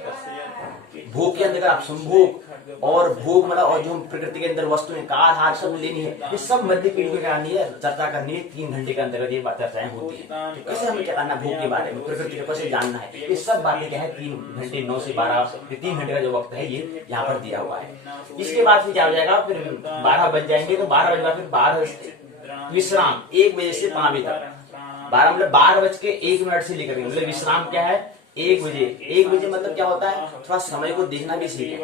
भोग के अंदर आप संभोग और भोग मतलब, और जो प्रकृति के अंदर वस्तु कार हार सब लेनी है, ये सब मध्य पीढ़ी को करनी है, चर्चा करनी है। 3 घंटे के अंतर्गत ये चर्चाएं होती है। तो कैसे हमें क्या करना, भोग के बारे में, प्रकृति को कैसे जानना है, ये सब बातें क्या है 3 घंटे 9 से 12, 3 घंटे का जो वक्त है ये यहाँ पर दिया हुआ है। इसके बाद फिर क्या हो जाएगा, फिर 12 बज जाएंगे, तो 12 बजे बाद फिर 12 विश्राम, 1 बजे से 5 बजे तक। 12 मतलब 12:01 से लेकर, मतलब विश्राम क्या है 1 बजे। 1 बजे मतलब क्या होता है, थोड़ा समय को देखना भी सीखें।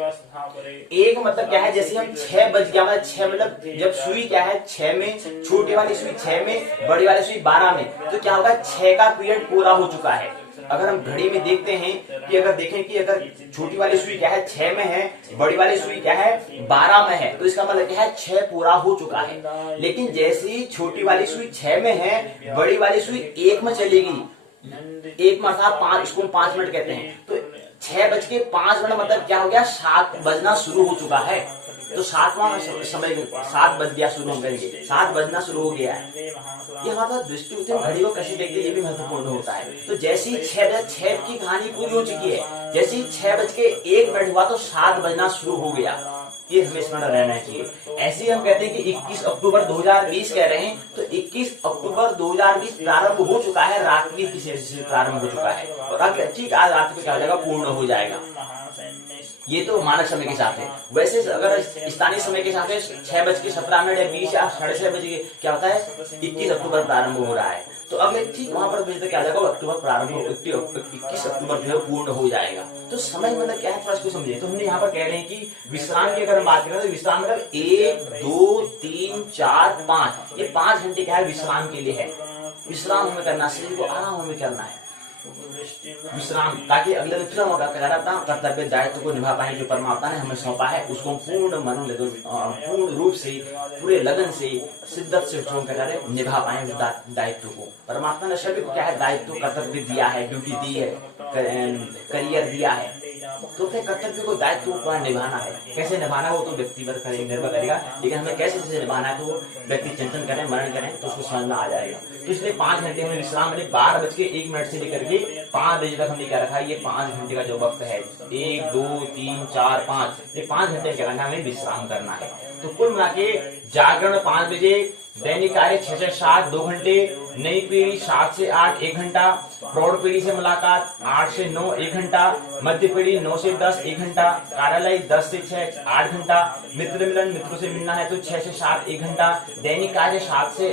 1 मतलब क्या है, जैसे हम 6 बज गया, मतलब 6 मतलब जब सुई क्या है 6 में, छोटी वाली सुई 6 में, बड़ी वाली सुई 12 में, तो क्या होगा 6 का पीरियड पूरा हो चुका है। अगर हम घड़ी में देखते हैं कि अगर देखें कि अगर छोटी वाली सुई क्या है 6 में है, बड़ी वाली सुई क्या है 12 में है, तो इसका मतलब क्या है 6 पूरा हो चुका है। लेकिन जैसे ही छोटी वाली सुई 6 में है, बड़ी वाली सुई 1 में चलेगी, 1 में अर्थात 5, इसको 5 मिनट कहते हैं, तो 6:05 मतलब क्या हो गया, 7 बजना शुरू हो चुका है। तो 7वां समय 7 बज गया, शुरू हम करेंगे, 7 बजना शुरू हो गया है। ये हमारा दृष्टि होती है, घड़ी को कैसे देखते हैं ये भी महत्वपूर्ण होता है। तो जैसे ही 6 की कहानी पूरी हो चुकी है, जैसे ही 6:01 हुआ तो 7 बजना शुरू हो गया, ये हमें स्मरण रहना चाहिए। ऐसे ही हम कहते हैं कि 21 अक्टूबर 2020 कह रहे हैं, तो 21 अक्टूबर 2020 प्रारंभ हो चुका है, रात्रि से प्रारंभ हो चुका है, और ठीक आज रात को क्या हो जाएगा, पूर्ण हो जाएगा। ये तो मानक समय के हिसाब से। वैसे अगर स्थानीय समय के हिसाब से 6:17 या 20 या 6:30 बजे क्या होता है, 21 अक्टूबर प्रारंभ हो रहा है। तो अगले ठीक वहां पर बजे क्या जाएगा, अक्टूबर प्रारंभ, 21 अक्टूबर जो है पूर्ण हो जाएगा। तो समय मतलब क्या है, थोड़ा इसको समझिए। तो हमने यहाँ पर कह रहे हैं कि विश्राम की अगर हम बात करें तो विश्राम मतलब 1, 2, 3, 4, 5, ये 5 घंटे क्या है विश्राम के लिए है। विश्राम हमें करना, शरीर को आराम हमें करना है, विश्राम, ताकि अगले दिन फिर हम अपना कर्तव्य दायित्व को निभा पाए, जो परमात्मा ने हमें सौंपा है उसको हम पूर्ण पूर्ण रूप से, पूरे लगन से, शिद्दत से निभा पाए उस दायित्व को। परमात्मा ने सभी को क्या है दायित्व, कर्तव्य दिया है, ड्यूटी दी है, करियर दिया है, तो अपने कर्तव्य को, दायित्व को निभाना है। कैसे निभाना है वो तो व्यक्ति पर निर्भर करेगा, लेकिन हमें कैसे निभाना है तो व्यक्ति चिंतन करें, मनन करें तो उसको समझ में आ जाएगा। तो इसलिए 5 घंटे हमें विश्राम मिले, 12:01 से लेकर के 5 बजे तक हमने क्या रखा है, ये 5 घंटे का जो वक्त है, 1, 2, 3, 4, 5, ये 5 घंटे क्या करना है, हमें विश्राम करना है। तो कुल मिला के जागरण 5 बजे, दैनिक कार्य 6 से 7 2 घंटे, नई पीढ़ी 7 से 8 1 घंटा, प्रौढ़ पीढ़ी से मुलाकात 8 से 9 1 घंटा, मध्य पीढ़ी 9 से 10 1 घंटा, कार्यालय 10 से 6 8 घंटा, मित्र मिलन, मित्रों से मिलना है तो 6 से 7 1 घंटा, दैनिक कार्य 7 से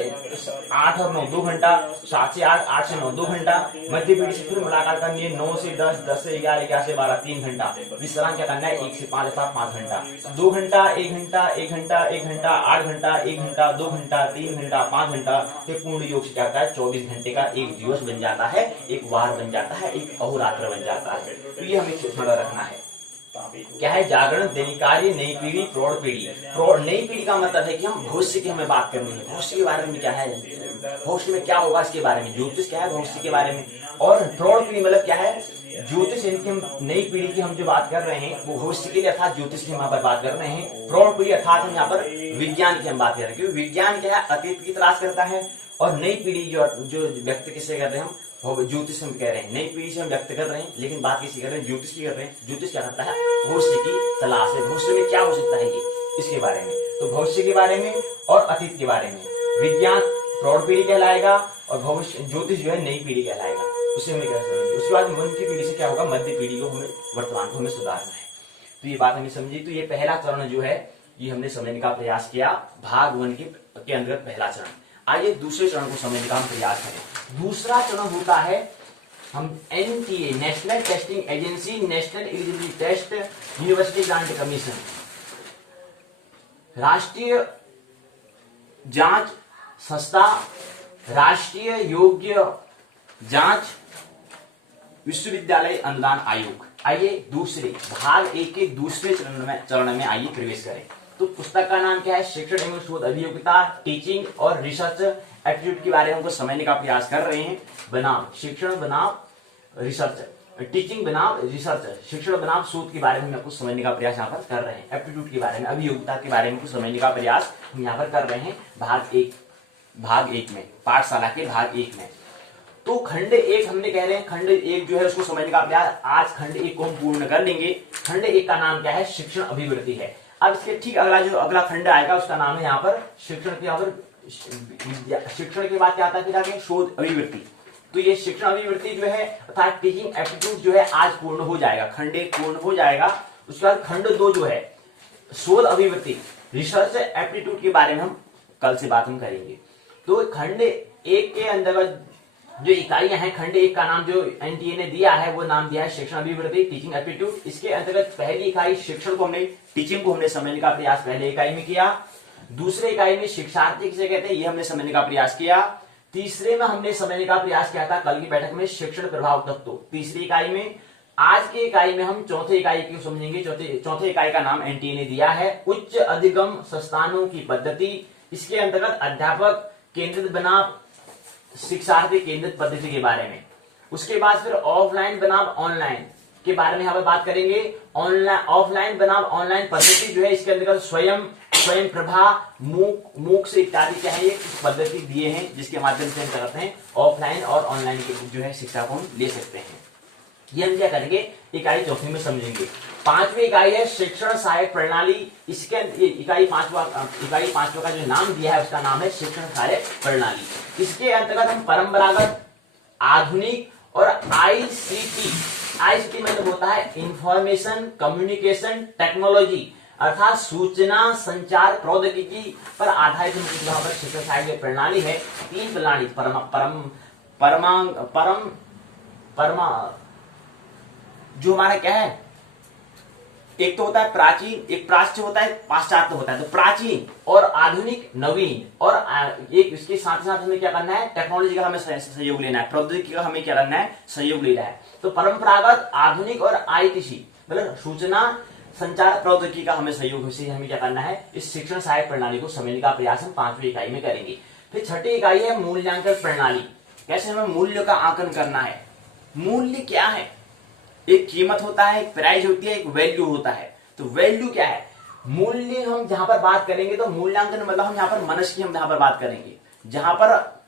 8 और 9 2 घंटा, 7 से 8 8 से 9 2 घंटा, मध्य पीढ़ी से फिर मुलाकात करनी है 9 से 10 10 से 11 11 से 12 3 घंटा, विश्राम क्या करना है 1 से 5 अर्थात 5 घंटा, 2 घंटा 1 घंटा 1 घंटा 1 घंटा 8 घंटा 1 घंटा 2 घंटा 3 घंटा 5 घंटा, ये पूर्ण योग से क्या होता है 24 घंटे का एक दिवस बन जाता है, एक वार बन जाता है, एक अहोरात्र बन जाता है। तो ये हमें स्मरण रखना है। क्या है, जागरण, दैनिक कार्य, नई पीढ़ी, प्रौढ़ पीढ़ी। नई पीढ़ी का मतलब है कि हम भविष्य की हमें बात करनी है, भविष्य के बारे में क्या है, भविष्य में क्या होगा इसके बारे में, ज्योतिष क्या है भविष्य के बारे में। और प्रौढ़ पीढ़ी मतलब क्या है, ज्योतिष, इनकी हम नई पीढ़ी की हम जो बात कर रहे हैं वो भविष्य के लिए अर्थात ज्योतिष की हम यहाँ पर बात कर रहे हैं। प्रौढ़ पीढ़ी अर्थात हम यहाँ पर विज्ञान की हम बात कर रहे हैं, क्योंकि विज्ञान क्या है, अतीत की तलाश करता है। और नई पीढ़ी जो व्यक्त किससे कर रहे हैं हम, ज्योतिष हम कह रहे हैं, नई पीढ़ी से हम व्यक्त कर रहे हैं, लेकिन बात किसी कर रहे हैं, ज्योतिष की कर रहे हैं। ज्योतिष क्या करता है, भविष्य की तलाश है, भविष्य में क्या हो सकता है ये, इसके बारे में। तो भविष्य के बारे में और अतीत के बारे में विज्ञान प्रौढ़ पीढ़ी कहलाएगा, और भविष्य ज्योतिष जो है नई पीढ़ी कहलाएगा, उसे हमें कह सकते हैं। उसके बाद मध्य की पीढ़ी से क्या होगा, मध्य पीढ़ी को हमें, वर्तमान को हमें सुधारना है। तो ये बात हमें समझी। तो ये पहला चरण जो है ये हमने समझने का प्रयास किया, भाग 1 के अंतर्गत पहला चरण। आइए दूसरे चरण को समझने का हम प्रयास करें। दूसरा चरण होता है हम NTA, national testing agency, national eligibility test, university grant commission, राष्ट्रीय जांच संस्था, राष्ट्रीय योग्य जांच, विश्वविद्यालय अनुदान आयोग। आइए दूसरे भाग 1 के दूसरे चरण में आइए प्रवेश करें। तो पुस्तक का नाम क्या है, शिक्षण एवं शोध अभियोग्यता, टीचिंग और रिसर्च एप्टीट्यूड के बारे में हमको समझने का प्रयास कर रहे हैं। बनाम शिक्षण बनाम रिसर्च, टीचिंग बनाम रिसर्च, शिक्षण बनाम शोध के बारे में आपको समझने का प्रयास यहाँ पर कर रहे हैं। एप्टीट्यूड के बारे में, अभियोग्यता के बारे में कुछ समझने का प्रयास हम यहाँ पर कर रहे हैं भाग 1 में, पाठशाला के भाग 1 में। तो खंड 1 हमने कह रहे हैं, खंड 1 जो है उसको समझने का प्रयास आज खंड 1 को हम पूर्ण कर लेंगे। खंड 1 का नाम क्या है, शिक्षण अभिवृत्ति है। अब इसके ठीक अगला खंड आएगा, उसका नाम है यहाँ पर शिक्षण के, यहाँ पर शिक्षण के बाद क्या आता है, फिर आगे शोध अभिवृत्ति। तो ये शिक्षण अभिवृत्ति जो है अर्थात टीचिंग एप्टीट्यूड जो है आज पूर्ण हो जाएगा, खंड 1 पूर्ण हो जाएगा। उसके बाद खंड 2 जो है शोध अभिवृत्ति, रिसर्च एप्टीट्यूड के बारे में हम कल से बात हम करेंगे। तो खंड 1 के अंतर्गत जो इकाइयां हैं, खंड 1 का नाम जो एनटीए ने दिया है वो नाम दिया है शिक्षण अभिवृत्ति, टीचिंग एप्टीट्यूड। इसके अंतर्गत पहली इकाई शिक्षण को हमने, टीचिंग को हमने समझने का प्रयास पहले इकाई में किया। दूसरे इकाई में शिक्षार्थी किसे कहते हैं ये हमने समझने का प्रयास किया। तीसरे में हमने समझने का प्रयास किया था कल की बैठक में शिक्षण प्रभाव तत्व, तीसरी इकाई में। आज की इकाई में हम चौथे इकाई को समझेंगे। चौथे इकाई का नाम एनटीए ने दिया है उच्च अधिगम संस्थानों की पद्धति। इसके अंतर्गत अध्यापक केंद्रित बनाम शिक्षार्थी केंद्रित पद्धति के बारे में। उसके बाद फिर ऑफलाइन बनाम ऑनलाइन के बारे में यहाँ पर बात करेंगे। ऑफलाइन बनाम ऑनलाइन पद्धति जो है इसके अंतर्गत स्वयं प्रभा, मूक से इत्यादि क्या है, ये कुछ पद्धति दिए हैं जिसके माध्यम से हम क्या करते हैं, ऑफलाइन और ऑनलाइन की जो है शिक्षा को हम ले सकते हैं। ये हम क्या करेंगे, इकाई चौथी में समझेंगे। पांचवी इकाई है शिक्षण सहायक प्रणाली। इसके इकाई पांचवा का जो नाम दिया है उसका नाम है शिक्षण सहायक प्रणाली। इसके अंतर्गत हम परंपरागत, आधुनिक और आईसीटी मतलब होता है इंफॉर्मेशन कम्युनिकेशन टेक्नोलॉजी अर्थात सूचना संचार प्रौद्योगिकी पर आधारित यहाँ पर शिक्षण सहायक प्रणाली है। 3 प्रणाली जो हमारा क्या है, एक तो होता है प्राचीन, एक प्राच्य होता है, पाश्चात्य होता है। तो प्राचीन और आधुनिक, नवीन, और एक इसके साथ साथ हमें क्या करना है, टेक्नोलॉजी का हमें सहयोग लेना है, प्रौद्योगिकी का हमें क्या करना है, सहयोग लेना है। तो परंपरागत, आधुनिक और आईटीसी मतलब सूचना संचार प्रौद्योगिकी का हमें सहयोग से हमें क्या करना है, इस शिक्षण सहायक प्रणाली को समझने का प्रयास हम 5वीं इकाई में करेंगे। फिर छठी इकाई है मूल्यांकन प्रणाली। कैसे हमें मूल्य का आंकलन करना है। मूल्य क्या है, एक कीमत होता है, एक प्राइस होती है, एक वैल्यू होता है। तो वैल्यू क्या है, मूल्य हम जहां पर बात करेंगे तो मूल्यांकन मतलब हम यहाँ पर मनुष्य की हम जहां पर बात करेंगे। जहां पर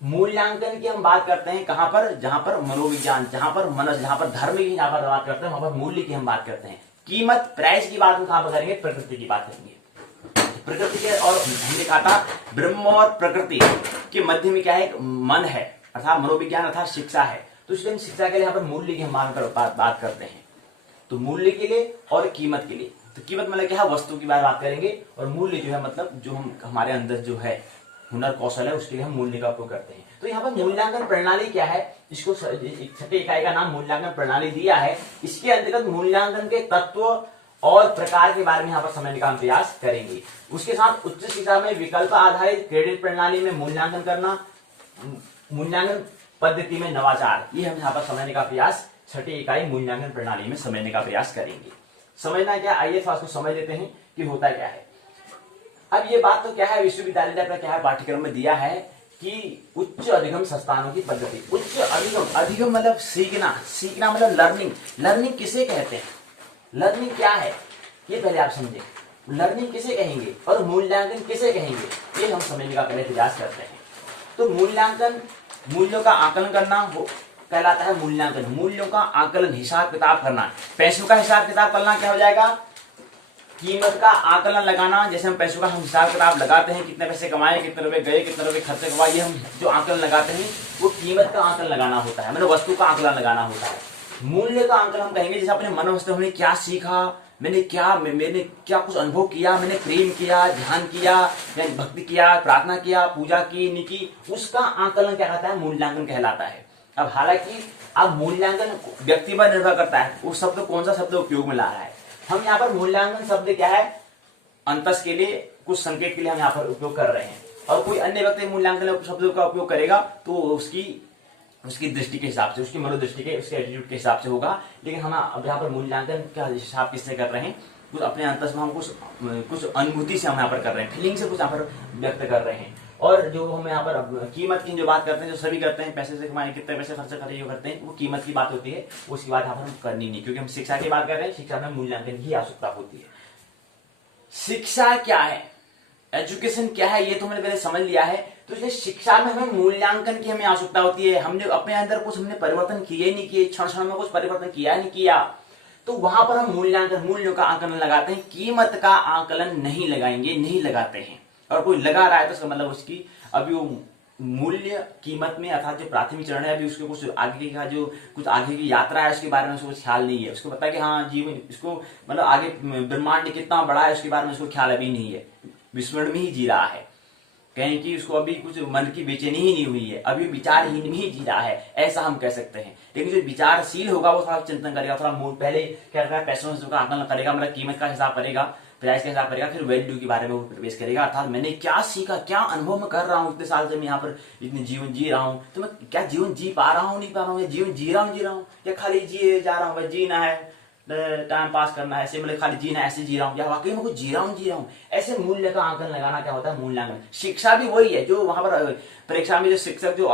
मूल्यांकन की हम बात करते हैं कहां पर, जहां पर मनोविज्ञान, जहां पर मनुष्य, जहां पर धर्म की जहां पर बात करते हैं वहां पर मूल्य की हम बात करते हैं। कीमत प्राइस की बात हम कहां पर करेंगे, प्रकृति की बात करेंगे। प्रकृति के, और हमने कहा था ब्रह्म और प्रकृति के मध्य में क्या है, मन है अर्थात मनोविज्ञान अर्थात शिक्षा है। तो इसलिए हम शिक्षा के लिए यहाँ पर मूल्य की हम बात करते हैं। तो मूल्य के लिए और कीमत के लिए, तो कीमत मतलब क्या है, वस्तु की बात करेंगे, और मूल्य जो है मतलब जो हम हमारे अंदर जो है हुनर कौशल है उसके लिए हम मूल्य का उपयोग करते हैं। तो यहाँ पर मूल्यांकन प्रणाली क्या है, इसको छठी इकाई का नाम मूल्यांकन प्रणाली दिया है। इसके अंतर्गत मूल्यांकन के तत्व और प्रकार के बारे में यहाँ पर समझने का हम प्रयास करेंगे। उसके साथ उच्च शिक्षा में विकल्प आधारित क्रेडिट प्रणाली में मूल्यांकन करना, मूल्यांकन पद्धति में नवाचार, ये हम यहाँ पर समझने का प्रयास छठी इकाई मूल्यांकन प्रणाली में समझने का प्रयास करेंगे। समझना क्या, आइए थोड़ा उसको समझ लेते हैं कि होता क्या है। अब ये बात तो क्या है, विश्वविद्यालय ने अपना क्या है पाठ्यक्रम में दिया है कि उच्च अधिगम संस्थानों की पद्धति। उच्च अधिगम, अधिगम मतलब सीखना, सीखना मतलब लर्निंग। लर्निंग किसे कहते हैं, लर्निंग क्या है, ये पहले आप समझें। लर्निंग किसे कहेंगे और मूल्यांकन किसे कहेंगे, ये हम समझने का पहले प्रयास करते हैं। तो मूल्यांकन, मूल्यों का आकलन करना वो कहलाता है मूल्यांकन। मूल्यों का आकलन, हिसाब किताब करना, पैसों का हिसाब किताब करना क्या हो जाएगा, कीमत का आकलन लगाना। जैसे हम पैसों का हम हिसाब किताब लगाते हैं, कितने पैसे कमाए, कितने रुपए गए, कितने रुपए खर्चे कमाए, ये हम जो आकलन लगाते हैं वो कीमत का आकलन लगाना होता है, मतलब वस्तु का आकलन लगाना होता है। मूल्य का आकलन हम कहेंगे जैसे अपने मनोवस्था, हमने क्या सीखा, मैंने क्या कुछ अनुभव किया, मैंने प्रेम किया, ध्यान किया, भक्ति किया, प्रार्थना किया, पूजा की, नहीं की, उसका आकलन क्या कहता है, मूल्यांकन कहलाता है। अब हालांकि अब मूल्यांकन व्यक्ति पर निर्भर करता है वो शब्द कौन सा शब्द उपयोग में ला रहा है। हम यहाँ पर मूल्यांकन शब्द क्या है, अंतस के लिए, कुछ संकेत के लिए हम यहाँ पर उपयोग कर रहे हैं, और कोई अन्य व्यक्ति मूल्यांकन शब्द का उपयोग करेगा तो उसकी दृष्टि के हिसाब से, उसकी मनोदृष्टि के, उसके एटीट्यूड के हिसाब से होगा। लेकिन हम अब यहाँ पर मूल्यांकन का हिसाब किससे कर रहे हैं, कुछ अपने अंतस में हम कुछ अनुभूति से हम यहाँ पर कर रहे हैं, फीलिंग से कुछ यहाँ पर व्यक्त कर रहे हैं। और जो हम यहाँ पर कीमत की जो बात करते हैं, जो सभी करते हैं, पैसे से कमाए, कितने पैसे खर्च करें, जो करते हैं वो कीमत की बात होती है, उसकी बात यहाँ पर हम करनी नहीं, क्योंकि हम शिक्षा की बात कर रहे हैं, शिक्षा में मूल्यांकन की आवश्यकता होती है। शिक्षा क्या है, एजुकेशन क्या है, ये तो हमने पहले समझ लिया है। तो इसलिए शिक्षा में हमें मूल्यांकन की हमें आवश्यकता होती है। हमने अपने अंदर कुछ हमने परिवर्तन किए नहीं किए, क्षण क्षण में कुछ परिवर्तन किया नहीं किया, तो वहां पर हम मूल्यांकन, मूल्यों का आकलन लगाते हैं। कीमत का आकलन नहीं लगाएंगे, नहीं लगाते हैं। और कोई लगा रहा है तो उसका मतलब उसकी अभी वो मूल्य कीमत में, अर्थात जो प्राथमिक चरण है, अभी उसके कुछ आगे का जो कुछ आगे की यात्रा है उसके बारे में उसको कुछ ख्याल नहीं है। उसको पता है कि हाँ जीवन, इसको मतलब आगे ब्रह्मांड कितना बड़ा है उसके बारे में उसको ख्याल अभी नहीं है, विस्मरण में ही जी रहा है। कहें कि उसको अभी कुछ मन की बेचैनी ही नहीं हुई है, अभी विचारहीन में ही जी रहा है, ऐसा हम कह सकते हैं। लेकिन जो विचारशील होगा वो थोड़ा चिंतन करेगा, थोड़ा पहले क्या करता है, पैसों से आकलन करेगा, मतलब कीमत का हिसाब करेगा, प्राइस का हिसाब करेगा, फिर वैल्यू के बारे में वो प्रवेश करेगा। अर्थात मैंने क्या सीखा, क्या अनुभव मैं कर रहा हूँ, इतने साल से मैं यहाँ पर इतने जीवन जी रहा हूँ, तो मैं क्या जीवन जी पा रहा हूँ, नहीं पा रहा हूँ, या जीवन जी रहा हूँ, या खाली जिए जा रहा हूँ, जीना है, टाइम पास करना है, ऐसे मतलब खाली जीना ऐसे जी रहा हूँ, या वाकई में कुछ जी रहा हूँ। ऐसे मूल्य का आकलन लगाना क्या होता है, मूल्यांकन। शिक्षा भी वही है, जो वहां पर परीक्षा में जो शिक्षक जो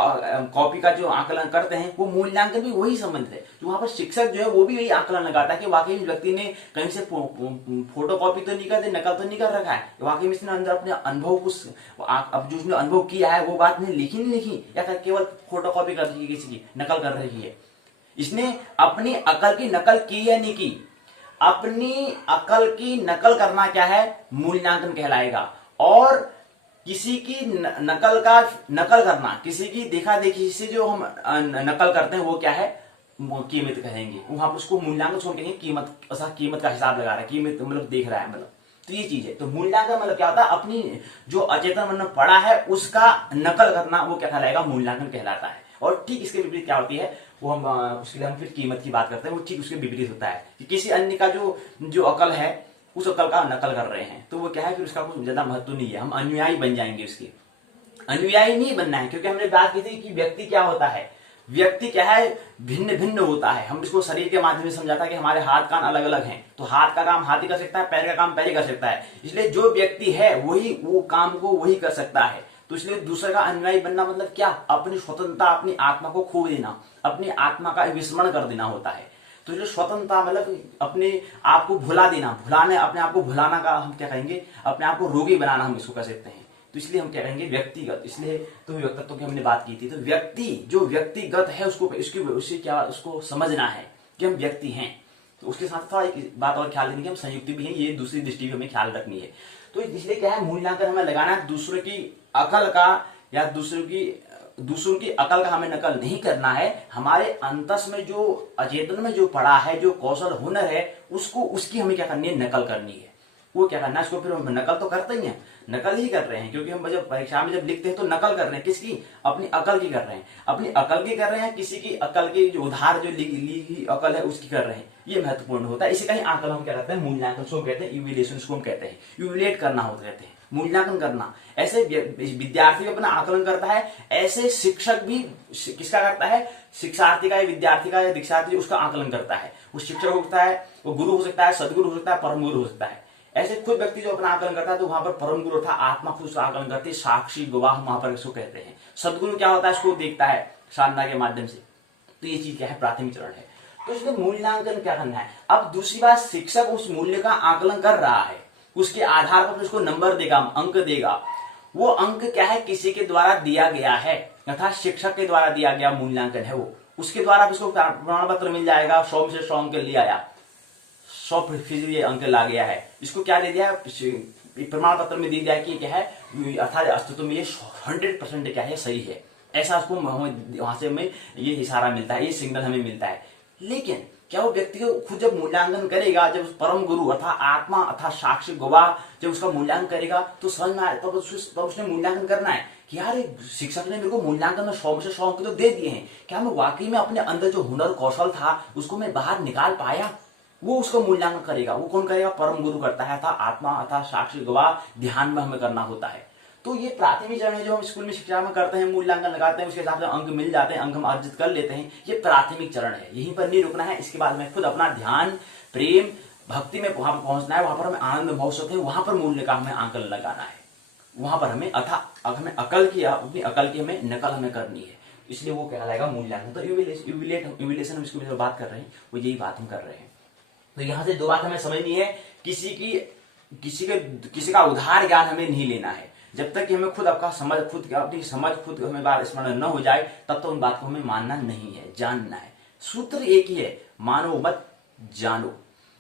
कॉपी का जो आकलन करते हैं, वो मूल्यांकन भी वही संबंध है। जो वहां पर शिक्षक जो है वो भी वही आकलन लगाता है कि वाकई में व्यक्ति ने कहीं से फोटो कॉपी तो नहीं कर दी, नकल तो नहीं कर रखा है, वाकई में इसने अंदर अपने अनुभव कुछ, अब जो उसने अनुभव किया है वो बात ने लिखी नहीं लिखी, या केवल फोटो कॉपी कर रही है, किसी की नकल कर रही है। इसने अपनी अकल की नकल की या नहीं की, अपनी अकल की नकल करना क्या है, मूल्यांकन कहलाएगा। और किसी की नकल करना, किसी की देखा देखी से जो हम नकल करते हैं वो क्या है, कीमत कहेंगे। वहां पर उसको मूल्यांकन छोड़ के कीमत, ऐसा कीमत का हिसाब लगा रहा है, कीमत मतलब देख रहा है, मतलब तो ये चीज है। तो मूल्यांकन मतलब क्या होता है, अपनी जो अचेतन मन में पड़ा है उसका नकल करना, वो क्या कहलाएगा, मूल्यांकन कहलाता है। और ठीक इसके विपरीत क्या होती है, वो हम उसके लिए हम फिर कीमत की बात करते हैं, वो ठीक उसके विपरीत होता है कि किसी अन्य का जो अकल है उस अकल का नकल कर रहे हैं, तो वो क्या है, फिर उसका कुछ ज्यादा महत्व नहीं है, हम अनुयायी बन जाएंगे उसके। अनुयायी नहीं बनना है, क्योंकि हमने बात की थी कि व्यक्ति क्या होता है, व्यक्ति क्या है, भिन्न भिन्न होता है। हम इसको शरीर के माध्यम से समझाता है कि हमारे हाथ कान अलग अलग हैं, तो हाथ का काम हाथ ही कर सकता है, पैर का काम पैर ही कर सकता है। इसलिए जो व्यक्ति है वही वो काम को वही कर सकता है। तो इसलिए दूसरे का अनुयायी बनना मतलब क्या, अपनी स्वतंत्रता, अपनी आत्मा को खो देना, अपनी आत्मा का विस्मरण कर देना होता है। तो जो स्वतंत्रता मतलब अपने आप को भुला देना, भुलाने, अपने आप को भुलाना का हम क्या कहेंगे, अपने आप को रोगी बनाना हम इसको कह सकते हैं। तो इसलिए हम क्या कहेंगे, व्यक्तिगत। इसलिए तो व्यक्तित्व की हमने बात की थी। तो व्यक्ति जो व्यक्तिगत है उसको समझना है कि हम व्यक्ति हैं। तो उसके साथ थोड़ा एक बात और ख्याल देने की, हम संयुक्त भी हैं, ये दूसरी दृष्टि भी हमें ख्याल रखनी है। तो इसलिए क्या है, मूल्यांकन हमें लगाना है, दूसरे की अकल का या दूसरों की अकल का हमें नकल नहीं करना है। हमारे अंतस में जो अचेतन में जो पड़ा है, जो कौशल हुनर है, उसकी हमें क्या करनी है, नकल करनी है। वो क्या करना है, इसको फिर हम नकल तो करते ही हैं, नकल ही कर रहे हैं, क्योंकि हम जब परीक्षा में जब लिखते हैं तो नकल कर रहे हैं, किसकी, अपनी अकल की कर रहे हैं, अपनी अकल की कर रहे हैं, किसी की अकल की जो उधार जो ली अकल है उसकी कर रहे हैं। ये महत्वपूर्ण होता है। इसी का ही आकलन हम क्या कहते हैं, मूल्यांकन को कहते हैं, इवैल्यूएशन को हम कहते हैं, इवैल्यूएट करना होता कहते हैं। मूल्यांकन करना। ऐसे विद्यार्थी भी अपना आकलन करता है, ऐसे शिक्षक भी किसका करता है, शिक्षार्थी का या विद्यार्थी का या दीक्षार्थी उसका आकलन करता है। वो शिक्षक हो सकता है, वो गुरु हो सकता है, सदगुरु हो सकता है, परम गुरु हो सकता है। ऐसे खुद व्यक्ति जो अपना आकलन करता है तो वहां पर परम गुरु था आत्मा खुद उसका आकलन करती है, साक्षी गवाह वहां पर इसको कहते हैं। सदगुरु क्या होता है, इसको देखता है साधना के माध्यम से। तो ये चीज क्या है, प्राथमिक चरण है। तो इसमें मूल्यांकन क्या करना है। अब दूसरी बात, शिक्षक उस मूल्य का आकलन कर रहा है, उसके आधार पर उसको नंबर देगा, अंक देगा। वो अंक क्या है, किसी के द्वारा दिया गया है, अर्थात शिक्षक के द्वारा दिया गया मूल्यांकन है वो। उसके द्वारा उसको प्रमाण पत्र मिल जाएगा, 100 में से 100 अंक ले आया, 100% ये अंक ला गया है। इसको क्या दे दिया, प्रमाण पत्र में दे दिया कि क्या है, अर्थात अस्तित्व में ये 100% क्या है, सही है। ऐसा उसको वहां से हमें ये इशारा मिलता है, ये सिग्नल हमें मिलता है। लेकिन क्या वो व्यक्ति को खुद जब मूल्यांकन करेगा, जब परम गुरु अर्थात आत्मा अर्थात साक्षी गवाह जब उसका मूल्यांकन करेगा तो समझ में आए, तब उसने मूल्यांकन करना है कि यार शिक्षक ने मेरे को मूल्यांकन में 100 में से 100 अंक तो दे दिए हैं, क्या मैं वाकई में अपने अंदर जो हुनर कौशल था उसको मैं बाहर निकाल पाया। वो उसको मूल्यांकन करेगा। वो कौन करेगा, परम गुरु करता है, अर्थात आत्मा अर्थात साक्षी गवाह ध्यान में हमें करना होता है। तो ये प्राथमिक चरण है जो हम स्कूल में शिक्षा में करते हैं, मूल्यांकन लगाते हैं, उसके हिसाब से अंक मिल जाते हैं, अंक हम अर्जित कर लेते हैं। ये प्राथमिक चरण है, यहीं पर नहीं रुकना है। इसके बाद में खुद अपना ध्यान, प्रेम, भक्ति में वहां पर पहुंचना है, वहां पर हमें आनंद महोत्सव है, वहां पर मूल्य का हमें आंकलन लगाना है। वहां पर हमें हमें अकल की, अपनी अकल की हमें नकल हमें करनी है, इसलिए वो कहलाएगा मूल्यांकन। तो इवैल्यूएशन हम इसको बात कर रहे हैं, वो यही बात हम कर रहे हैं। तो यहां से दो बात हमें समझनी है, किसी का उधार ज्ञान हमें नहीं लेना है। जब तक कि हमें खुद अपनी समझ खुद हमें बात स्मरण न हो जाए, तब तो उन बात को हमें मानना नहीं है, जानना है। सूत्र एक ही है, मानो मत जानो।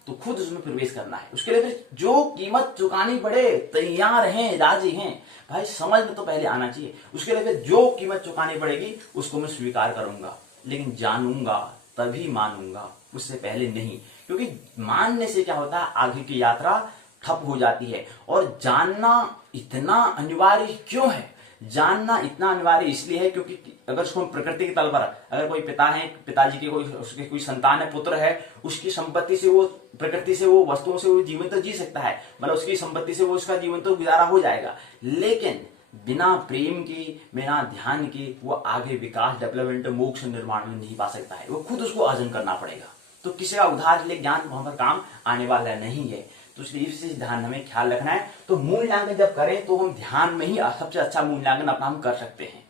तो खुद उसमें प्रवेश करना है। उसके लिए फिर जो कीमत चुकानी पड़े तैयार हैं, राजी हैं। भाई समझ में तो पहले आना चाहिए। उसके लिए फिर जो कीमत चुकानी पड़ेगी उसको मैं स्वीकार करूंगा, लेकिन जानूंगा तभी मानूंगा, उससे पहले नहीं। क्योंकि मानने से क्या होता है, आगे की यात्रा ठप हो जाती है। और जानना इतना अनिवार्य क्यों है, जानना इतना अनिवार्य इसलिए है क्योंकि अगर उसको प्रकृति के तल पर, अगर कोई पिता है, पिताजी के उसके कोई संतान है, पुत्र है, उसकी संपत्ति से वो, प्रकृति से वो, वस्तुओं से वो जीवन तो जी सकता है, मतलब उसकी संपत्ति से वो उसका जीवन तो गुजारा हो जाएगा। लेकिन बिना प्रेम की, बिना ध्यान की वो आगे विकास, डेवलपमेंट, मोक्ष निर्माण में नहीं पा सकता है। वो खुद उसको अर्जन करना पड़ेगा। तो किसी का उधार ले ज्ञान वहां पर काम आने वाला नहीं है। तो इसलिए इस ध्यान हमें ख्याल रखना है। तो मूल्यांकन जब करें तो हम ध्यान में ही सबसे अच्छा मूल्यांकन अपना हम कर सकते हैं।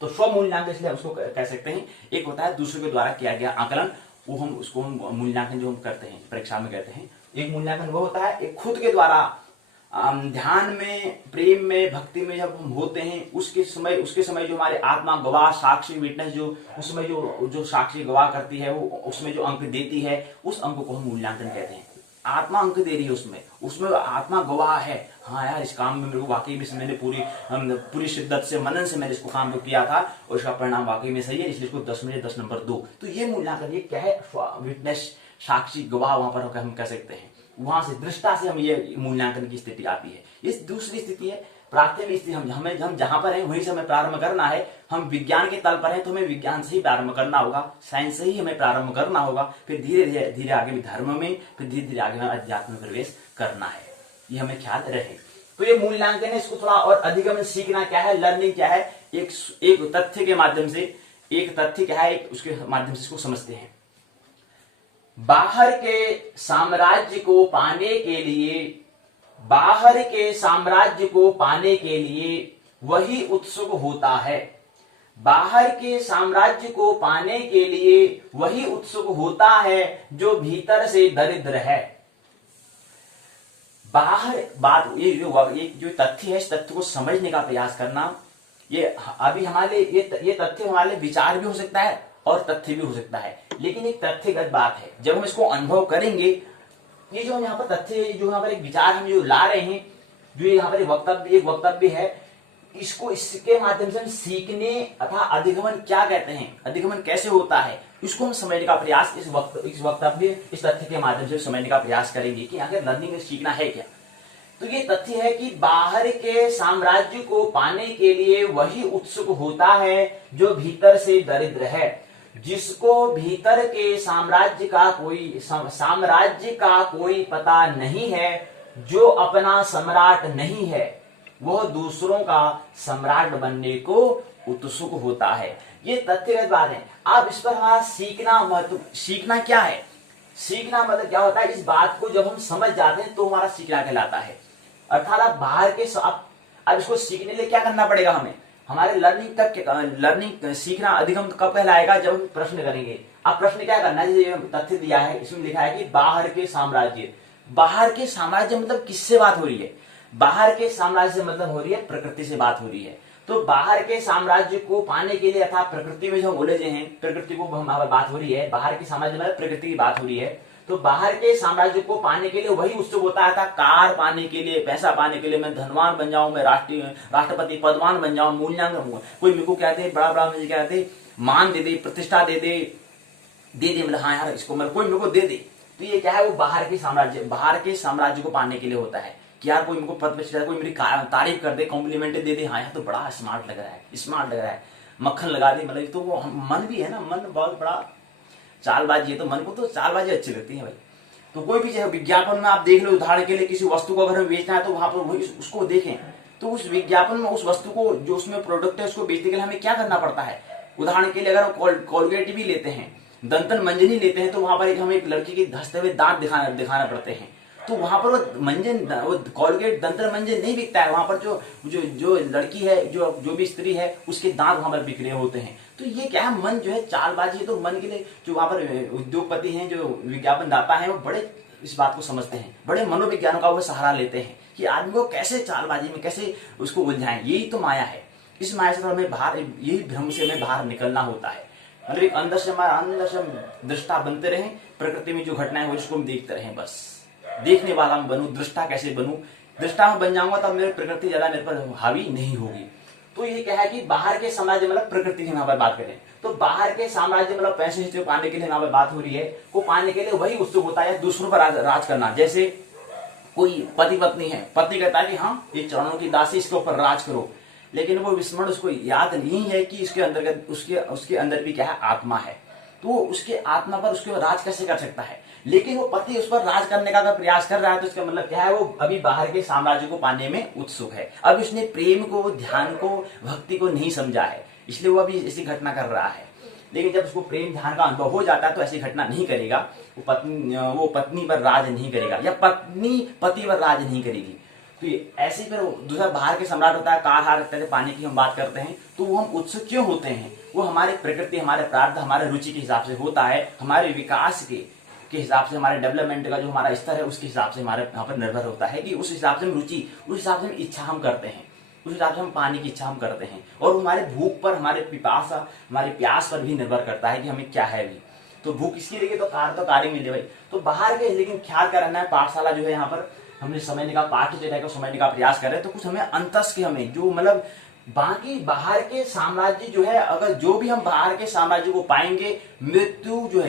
तो स्व मूल्यांकन इसलिए हम उसको कह सकते हैं। एक होता है दूसरे के द्वारा किया गया आकलन, वो हम उसको मूल्यांकन जो हम करते हैं परीक्षा में कहते हैं। एक मूल्यांकन वो होता है, एक खुद के द्वारा ध्यान में, प्रेम में, भक्ति में जब हम होते हैं, उसके समय जो हमारे आत्मा गवाह, साक्षी, विटनेस, जो उस समय जो साक्षी गवाह करती है, वो उसमें जो अंक देती है, उस अंक को हम मूल्यांकन कहते हैं। आत्मा अंक दे रही है, उसमें आत्मा गवाह है, हाँ यार इस काम में मेरे को वाकई में मैंने पूरी शिद्दत से, मनन से मैंने इसको काम किया था और इसका परिणाम वाकई में सही है, इसलिए इसको 10 में से 10 नंबर दो। तो ये मूल्यांकन, ये क्या है, विटनेस, साक्षी गवाह वहां पर हम कह सकते हैं। वहां से दृष्टा से हम ये मूल्यांकन की स्थिति आती है। इस दूसरी स्थिति है प्राथमिक स्थिति। हम जहां पर हैं वहीं से हमें प्रारंभ करना है। हम विज्ञान के तल पर हैं तो हमें विज्ञान से ही प्रारंभ करना होगा, साइंस से ही हमें प्रारंभ करना होगा। फिर धीरे धीरे आगे भी धर्म में, फिर धीरे धीरे आगे हमें अध्यात्म में प्रवेश करना है। ये हमें ख्याल रहे। तो ये मूल्यांकन है, इसको थोड़ा और अधिगम सीखना क्या है, लर्निंग क्या है, एक तथ्य के माध्यम से, एक तथ्य क्या है उसके माध्यम से इसको समझते हैं। बाहर के साम्राज्य को पाने के लिए वही उत्सुक होता है। बाहर के साम्राज्य को पाने के लिए वही उत्सुक होता है जो भीतर से दरिद्र है। बाहर बात, ये जो तथ्य है, इस तथ्य को समझने का प्रयास करना। ये अभी हमारे ये तथ्य हमारे विचार भी हो सकता है और तथ्य भी हो सकता है, लेकिन एक तथ्यगत बात है। जब हम इसको अनुभव करेंगे, ये जो हम यहाँ पर तथ्य है, जो यहाँ पर एक विचार हम जो ला रहे हैं, जो यहाँ पर एक वक्तव्य है, इसको इसके माध्यम से हम सीखने अथवा अधिगमन क्या कहते हैं, अधिगमन कैसे होता है, इसको हम समझने का प्रयास इस वक्तव्य, इस तथ्य के माध्यम से समझने का प्रयास करेंगे कि आखिर लर्निंग में सीखना है क्या। तो ये तथ्य है कि बाहर के साम्राज्य को पाने के लिए वही उत्सुक होता है जो भीतर से दरिद्र है। जिसको भीतर के साम्राज्य का कोई पता नहीं है, जो अपना सम्राट नहीं है, वह दूसरों का सम्राट बनने को उत्सुक होता है। ये तथ्यगत बात है। अब इस पर हमारा सीखना क्या है? सीखना मतलब क्या होता है? इस बात को जब हम समझ जाते हैं तो हमारा सीखना कहलाता है। अर्थात आप बाहर के अब इसको सीखने के लिए क्या करना पड़ेगा हमें? हमारे लर्निंग सीखना अधिगम कब कहलाएगा? जब हम प्रश्न करेंगे। अब प्रश्न क्या करना है? जैसे तथ्य दिया है, इसमें लिखा है कि बाहर के साम्राज्य। बाहर के साम्राज्य मतलब किससे बात हो रही है? बाहर के साम्राज्य से मतलब हो रही है प्रकृति से बात हो रही है। तो बाहर के साम्राज्य को पाने के लिए अर्थात प्रकृति में जो हम उलझे हैं, प्रकृति को हमारी बात हो रही है, बाहर के साम्राज्य मतलब प्रकृति की बात हो रही है। तो बाहर के साम्राज्य को पाने के लिए वही उत्सुक होता है, कार पाने के लिए, पैसा पाने के लिए, मैं धनवान बन जाऊं, मैं राष्ट्रपति पदवान बन जाऊं, मूल्यांकन, कोई मेरे को कहते बड़ा बड़ा मुझे कहते मान दे दे, प्रतिष्ठा दे दे मतलब हाँ यार इसको मतलब कोई मेरे को दे दे। तो ये क्या है? वो बाहर के साम्राज्य को पाने के लिए होता है कि यार कोई मेरे को पद पे, कोई मेरी तारीफ कर दे, कॉम्प्लीमेंट दे दे, हाँ यार तो बड़ा स्मार्ट लग रहा है, मक्खन लगा दे, मतलब तो वो मन भी है ना, मन बहुत बड़ा चालबाजी है। तो मन को तो चालबाजी अच्छी लगती है भाई। तो कोई भी विज्ञापन में आप देख लो, उदाहरण के लिए किसी वस्तु को अगर हमें बेचना है तो वहां पर वही उसको देखें, तो उस विज्ञापन में उस वस्तु को जो उसमें प्रोडक्ट है उसको बेचने के लिए हमें क्या करना पड़ता है? उदाहरण के लिए अगर हम कोलगेट भी लेते हैं, दंतन मंजनी लेते हैं, तो वहां पर हमें एक लड़की के धंसते हुए दांत दिखाना पड़ते हैं। तो वहां पर वो कोलगेट दंतन मंजन नहीं बिकता है, वहां पर जो लड़की है, जो भी स्त्री है, उसके दांत वहां पर बिक रहे होते हैं। तो ये क्या है? मन जो है चालबाजी है। तो मन के लिए जो वहां पर उद्योगपति हैं, जो विज्ञापन दाता है, वो बड़े इस बात को समझते हैं, बड़े मनोविज्ञानों का वो सहारा लेते हैं कि आदमी को कैसे चालबाजी में कैसे उसको उलझाएं। यही तो माया है। इस माया से तो हमें बाहर, यही भ्रम से हमें बाहर निकलना होता है। मतलब एक अंदर से दृष्टा बनते रहे, प्रकृति में जो घटनाएं हो उसको हम देखते रहे, बस देखने वाला मैं बनूं, दृष्टा कैसे बनूं? दृष्टा में बन जाऊंगा तब मेरे प्रकृति ज्यादा मेरे पर हावी नहीं होगी। तो ये क्या है कि बाहर के साम्राज्य मतलब प्रकृति की यहाँ पर बात करें तो बाहर के साम्राज्य मतलब पैसे को पाने के लिए यहाँ पर बात हो रही है, को पाने के लिए वही उत्सुक होता है दूसरों पर राज करना। जैसे कोई पति पत्नी है, पति कहता है कि हाँ ये चरणों की दासी, इसके ऊपर राज करो, लेकिन वो विस्मरण उसको याद नहीं है कि इसके अंदर उसके अंदर भी क्या है? आत्मा है। तो उसके आत्मा पर उसके राज कैसे कर सकता है? लेकिन वो पति उस पर राज करने का अगर प्रयास कर रहा है तो इसका मतलब क्या है? वो अभी बाहर के साम्राज्य को पाने में उत्सुक है। अब उसने प्रेम को, ध्यान को, भक्ति को नहीं समझा है, इसलिए वो अभी ऐसी घटना कर रहा है। लेकिन जब उसको प्रेम ध्यान का अनुभव हो जाता है तो ऐसी घटना नहीं करेगा। वो पत्नी पर राज नहीं करेगा या पत्नी पति पर राज नहीं करेगी। तो ऐसे फिर दूसरा बाहर के सम्राट होता है, कार हार पानी की हम बात करते हैं, तो वो हम उत्सुक क्यों होते हैं? वो हमारे प्रकृति, हमारे प्रारब्ध, हमारे रुचि के हिसाब से होता है, हमारे विकास के हिसाब से, हमारे डेवलपमेंट का जो हमारा स्तर है उसके हिसाब से हमारे यहाँ पर निर्भर होता है कि उस हिसाब से हम रुचि, उस हिसाब से हम इच्छा हम करते हैं, उस हिसाब से हम पानी की इच्छा हम करते हैं। और हमारे भूख पर, हमारे पिपासा, हमारे प्यास पर भी निर्भर करता है कि हमें क्या है भी। तो भूख इसकी लगी तो कार्य मिले भाई। तो बाहर के, लेकिन ख्याल क्या रहना है, पाठशाला जो है यहाँ पर हमने समझने का, पाठ्यचर्या को समझने का प्रयास कर रहे हैं, तो कुछ हमें अंतस के, हमें जो मतलब बाकी बाहर के साम्राज्य जो है, अगर जो भी हम बाहर के साम्राज्य को पाएंगे, मृत्यु जो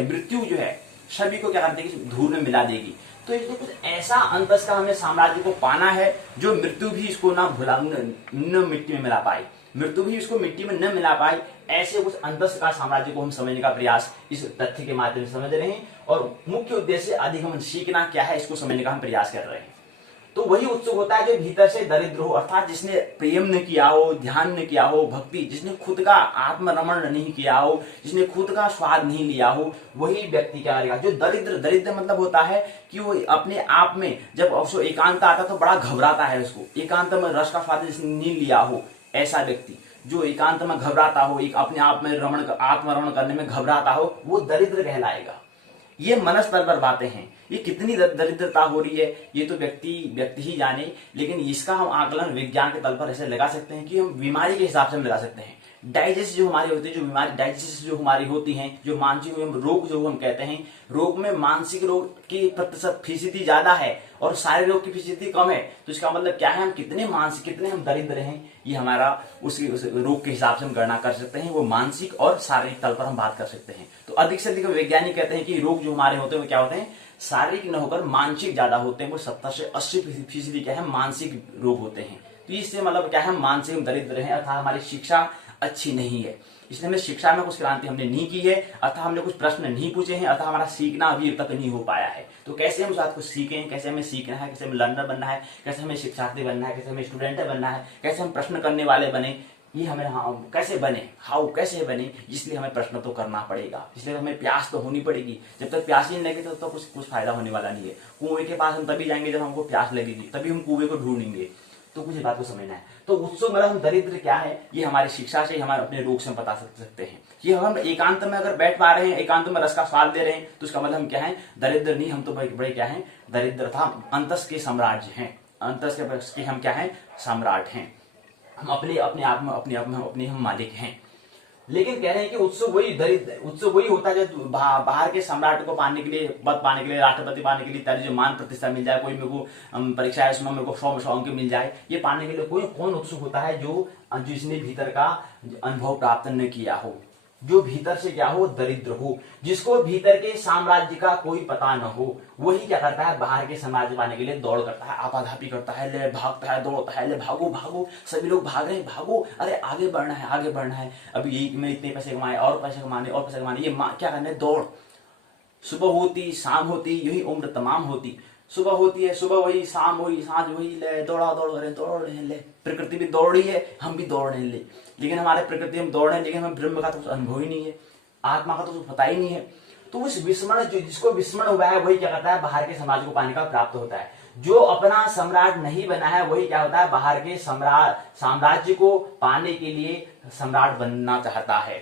है सभी को क्या कर देगी? धूल में मिला देगी। तो इसलिए कुछ ऐसा अंतस का हमें साम्राज्य को पाना है जो मृत्यु भी इसको ना भुला, न मिट्टी में मिला पाए, मृत्यु भी इसको मिट्टी में न मिला पाए। ऐसे कुछ अंतस का साम्राज्य को हम समझने का प्रयास इस तथ्य के माध्यम से समझ रहे हैं। और मुख्य उद्देश्य अधिगम, सीखना क्या है, इसको समझने का हम प्रयास कर रहे हैं। तो वही उत्सुक होता है जो भीतर से दरिद्र हो, अर्थात जिसने प्रेम न किया हो, ध्यान न किया हो, भक्ति, जिसने खुद का आत्मरमण नहीं किया हो, जिसने खुद का स्वाद नहीं लिया हो, वही व्यक्ति क्या करेगा? जो दरिद्र मतलब होता है कि वो अपने आप में जब उसको एकांत आता तो बड़ा घबराता है, उसको एकांत में रस का स्वाद जिसने नहीं लिया हो, ऐसा व्यक्ति जो एकांत में घबराता हो, एक अपने आप में आत्मरमण करने में घबराता हो, वो दरिद्र कहलाएगा। ये मन स्तर पर बातें हैं। ये कितनी दरिद्रता हो रही है ये तो व्यक्ति ही जाने, लेकिन इसका हम आकलन विज्ञान के तल पर ऐसे लगा सकते हैं कि हम बीमारी के हिसाब से हम लगा सकते हैं। डाइजेस्ट जो हमारी होती है, जो बीमारी डाइजेस्ट जो हमारी होती हैं, जो मानसिक रोग जो हम कहते हैं, रोग में मानसिक रोग की प्रतिशत फीसदी ज्यादा है और शारीरिक रोग की फीसदी कम है। तो इसका मतलब क्या है? हम कितने मानसिक, कितने हम दरिद्र हैं, ये हमारा उस रोग के हिसाब से हम गणना कर सकते हैं। वो मानसिक और शारीरिक तल पर हम बात कर सकते हैं। तो अधिक से अधिक वैज्ञानिक कहते हैं कि रोग जो हमारे होते हैं वो क्या होते हैं? शारीरिक न होकर मानसिक ज्यादा होते हैं। वो 70 से 80% क्या है? मानसिक रोग होते हैं। तो इससे मतलब क्या है? मानसिक दरिद्र है, अर्थात हमारी शिक्षा अच्छी नहीं है। इसलिए हमें शिक्षा में कुछ क्रांति हमने नहीं की है, अतः हमने कुछ प्रश्न नहीं पूछे हैं, अतः हमारा सीखना अभी तक नहीं हो पाया है। तो कैसे हम उस बात को सीखें, कैसे हमें सीखना है, कैसे हमें लर्नर बनना है, कैसे हमें शिक्षार्थी बनना है, कैसे हमें स्टूडेंट बनना है, कैसे हम प्रश्न करने वाले बने, ये हमें कैसे बने, हाउ कैसे बने, इसलिए हमें प्रश्न तो करना पड़ेगा। इसलिए हमें प्यास तो होनी पड़ेगी। जब तक प्यास ही नहीं लगेगी तो कुछ फायदा होने वाला नहीं है। कुएं के पास हम तभी जाएंगे जब हमको प्यास लगेगी, तभी हम कुएं को ढूंढेंगे। तो कुछ बात को समझना है। तो उत्सुक मतलब हम दरिद्र क्या है, ये हमारी शिक्षा से, हमारे अपने रोग से हम बता सकते हैं। ये हम एकांत में अगर बैठ पा रहे हैं, एकांत में रस का स्वाद ले रहे हैं, तो इसका मतलब हम क्या है, दरिद्र नहीं, हम तो बड़े क्या है, दरिद्र था अंतस के साम्राज्य हैं, अंतस के हम क्या है, सम्राट हैं। हम अपने आप में अपने हम मालिक हैं। लेकिन कह रहे हैं कि उत्सुक वही होता है जो बाहर के सम्राट को पाने के लिए, पद पाने के लिए, राष्ट्रपति पाने के लिए, तारी जो मान प्रतिष्ठा मिल जाए, कोई मेरे को परीक्षा है उसमें मेरे को 100 अंक मिल जाए, ये पाने के लिए कौन उत्सुक होता है, जिसने भीतर का अनुभव प्राप्त न किया हो, जो भीतर से क्या हो, दरिद्र हो, जिसको भीतर के साम्राज्य का कोई पता न हो, वही क्या करता है, बाहर के साम्राज्य पाने के लिए दौड़ करता है, आपाधापी करता है, ले भागता है, दौड़ता है, ले भागो भागो, सभी लोग भाग रहे हैं, भागो, अरे आगे बढ़ना है, आगे बढ़ना है, अभी यही मैं इतने पैसे कमाए, और पैसे कमाने, और पैसे कमाने, ये क्या करना है, दौड़। सुबह होती, शाम होती, यही उम्र तमाम होती। सुबह होती है, सुबह वही, शाम वही, सांझ वही, ले दौड़ रहे हैं, ले प्रकृति भी दौड़ रही है, हम भी दौड़ रहे हैं, लेकिन हमारे प्रकृति हम दौड़ रहे हैं, लेकिन हमें ब्रह्म का तो कुछ अनुभव ही नहीं है, आत्मा का तो कुछ पता ही नहीं है। तो उस विस्मरण, जिसको विस्मरण हुआ है, वही क्या करता है, बाहर के समाज को पाने का प्राप्त होता है। जो अपना सम्राट नहीं बना है, वही क्या होता है, बाहर के साम्राज्य को पाने के लिए सम्राट बनना चाहता है।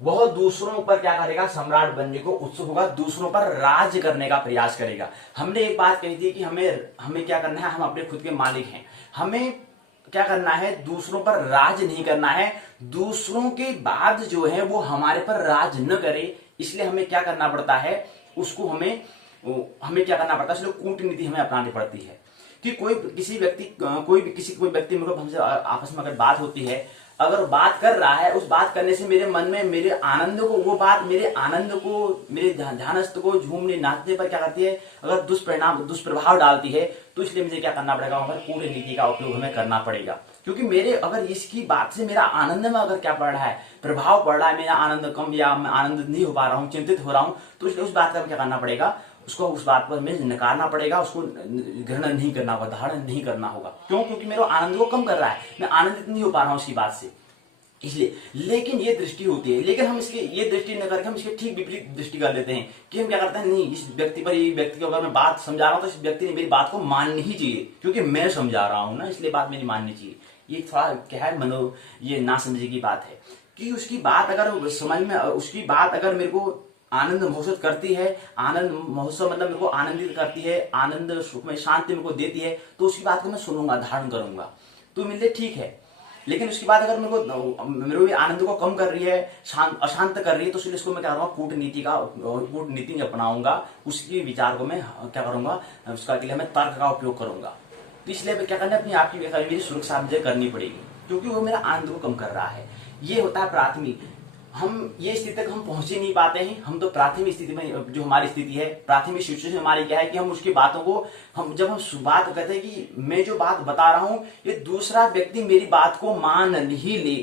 वह दूसरों पर क्या करेगा, सम्राट बनने को उत्सुक होगा, दूसरों पर राज करने का प्रयास करेगा। हमने एक बात कही थी कि हमें क्या करना है, हम अपने खुद के मालिक हैं, हमें क्या करना है, दूसरों पर राज नहीं करना है, दूसरों के बाद जो है वो हमारे पर राज न करे, इसलिए हमें क्या करना पड़ता है, उसको हमें क्या करना पड़ता है, इसलिए कूटनीति हमें अपनानी पड़ती है। कि कोई व्यक्ति मतलब हमसे आपस में अगर बात होती है, अगर बात कर रहा है, उस बात करने से मेरे मन में मेरे आनंद को मेरे ध्यानस्थ को झूमने नाचने पर क्या करती है, अगर दुष्प्रभाव डालती है, तो इसलिए मुझे क्या करना पड़ेगा, कूटनीति का उपयोग हमें करना पड़ेगा। क्योंकि अगर इसकी बात से मेरा आनंद में अगर क्या पड़ रहा है, प्रभाव पड़ रहा है, मेरा आनंद कम या मैं आनंद नहीं हो पा रहा हूँ, चिंतित हो रहा हूँ, तो इसलिए उस बात का क्या करना पड़ेगा, उसको उस बात पर मैं नकारना पड़ेगा, उसको ग्रहण नहीं करना होगा, धारण नहीं करना होगा। क्यों? क्योंकि मेरे आनंद को कम कर रहा है, मैं आनंदित नहीं हो पा रहा हूँ उसकी बात से, इसलिए। लेकिन ये दृष्टि होती है, लेकिन हम ये दृष्टि न करके हम इसके ठीक विपरीत दृष्टि कर लेते हैं कि हम क्या करते हैं, नहीं, इस व्यक्ति को अगर मैं बात समझा रहा हूं तो इस व्यक्ति ने मेरी बात को माननी ही चाहिए, क्योंकि मैं समझा रहा हूं ना, इसलिए बात मेरी माननी चाहिए। ये थोड़ा क्या है, ये ना समझे की बात है कि उसकी बात अगर समझ में, उसकी बात अगर मेरे को आनंद महोत्सव करती है, आनंद महोत्सव मतलब मेरे को आनंदित करती है, आनंद सुख में शांति मेरे को देती है, तो उसकी बात को मैं सुनूंगा, धारण करूंगा, तो मिले ठीक है। लेकिन उसकी बात अगर मेरे आनंद को कम कर रही है, अशांत कर रही है, तो इसलिए इसको मैं क्या करूंगा, कूटनीति अपनाऊंगा, उसके विचार को मैं क्या करूंगा, उसका के लिए मैं तर्क का उपयोग करूंगा। तो इसलिए क्या करना है, अपनी आपकी मेरी सुरक्षा मुझे करनी पड़ेगी, क्योंकि वो मेरा आनंद को कम कर रहा है। ये होता है प्राथमिक। हम ये स्थिति तक हम पहुंच ही नहीं पाते हैं, हम तो प्राथमिक स्थिति में, जो हमारी स्थिति है, प्राथमिक सिचुएशन हमारी क्या है कि हम उसकी बातों को, जब हम बात कहते हैं कि मैं जो बात बता रहा हूं, ये दूसरा व्यक्ति मेरी बात को मान नहीं ले,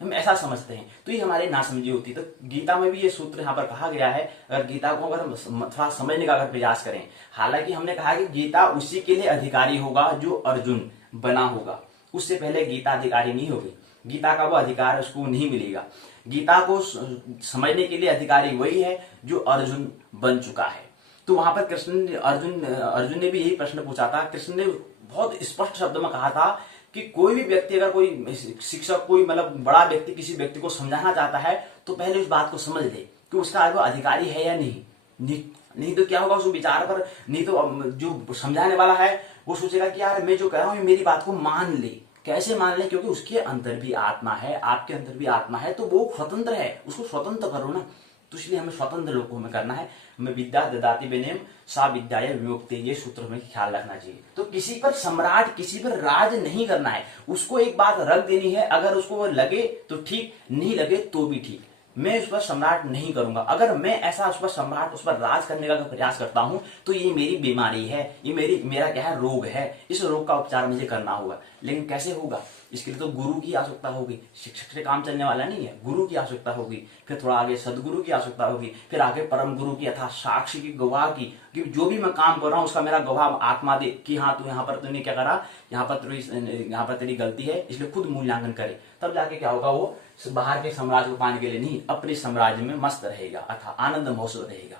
हम ऐसा समझते हैं, तो ये हमारी नासमझी होती है। तो गीता में भी ये सूत्र यहाँ पर कहा गया है, अगर गीता को अगर हम थोड़ा समझने का अगर प्रयास करें, हालांकि हमने कहा कि गीता उसी के लिए अधिकारी होगा जो अर्जुन बना होगा, उससे पहले गीता अधिकारी नहीं होगी, गीता का वो अधिकार उसको नहीं मिलेगा। गीता को समझने के लिए अधिकारी वही है जो अर्जुन बन चुका है। तो वहां पर अर्जुन ने भी यही प्रश्न पूछा था। कृष्ण ने बहुत स्पष्ट शब्द में कहा था कि कोई भी व्यक्ति, अगर कोई शिक्षक, कोई मतलब बड़ा व्यक्ति किसी व्यक्ति को समझाना चाहता है, तो पहले उस बात को समझ ले कि उसका वो अधिकारी है या नहीं तो क्या होगा, उस विचार पर, नहीं तो जो समझाने वाला है वो सोचेगा कि यार मैं जो कह रहा हूँ मेरी बात को मान ले। कैसे मान ले? क्योंकि उसके अंदर भी आत्मा है, आपके अंदर भी आत्मा है, तो वो स्वतंत्र है, उसको स्वतंत्र करो ना। तो इसलिए हमें स्वतंत्र लोग को हमें करना है। हमें विद्या ददाति विनयम सा विद्याय विमुक्ति, ये सूत्र हमें ख्याल रखना चाहिए। तो किसी पर सम्राट, किसी पर राज नहीं करना है, उसको एक बात रख देनी है, अगर उसको वो लगे तो ठीक, नहीं लगे तो भी ठीक। मैं उस पर सम्राट नहीं करूंगा। अगर मैं ऐसा उस पर सम्राट, उस पर राज करने का प्रयास करता हूं तो ये मेरी बीमारी है, ये मेरा क्या है, रोग है। इस रोग का उपचार मुझे करना होगा। लेकिन कैसे होगा? इसके लिए तो गुरु की आवश्यकता होगी। शिक्षक से काम चलने वाला नहीं है, गुरु की आवश्यकता होगी। फिर थोड़ा आगे सदगुरु की आवश्यकता होगी, फिर आगे परम गुरु की अर्थात साक्षी की, गवाह की, कि जो भी मैं काम कर रहा हूं उसका मेरा गवाह आत्मा दे कि हाँ तू यहाँ पर तूने क्या करा, यहाँ पर तेरी गलती है, इसलिए खुद मूल्यांकन करे। तब जाके क्या होगा, वो बाहर के साम्राज्य को पाने के लिए नहीं, अपने साम्राज्य में मस्त रहेगा अर्थात आनंद महोत्सव रहेगा।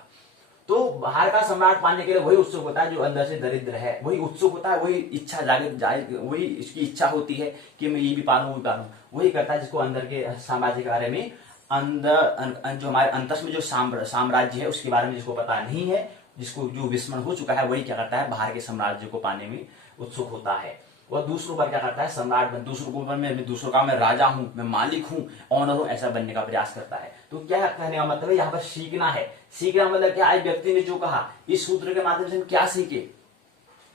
तो बाहर का सम्राट पाने के लिए वही उत्सुक होता है जो अंदर से दरिद्र है, वही उत्सुक होता है, वही इच्छा जागे, वही इसकी इच्छा होती है कि मैं ये भी पालूं, वो भी पालूं। वही करता है जिसको अंदर के साम्राज्य के बारे में, अंदर जो हमारे अंतस में जो साम्राज्य है उसके बारे में जिसको पता नहीं है, जिसको जो विस्मरण हो चुका है, वही क्या करता है, बाहर के साम्राज्य को पाने में उत्सुक होता है। वह दूसरों पर क्या करता है, सम्राट बन, दूसरों का मैं राजा हूं, मैं मालिक हूं, ऑनर हूं, ऐसा बनने का प्रयास करता है। तो क्या कहने का मतलब है, यहाँ पर सीखना है। सीखना मतलब क्या, आज व्यक्ति ने जो कहा, इस सूत्र के माध्यम से हम क्या सीखे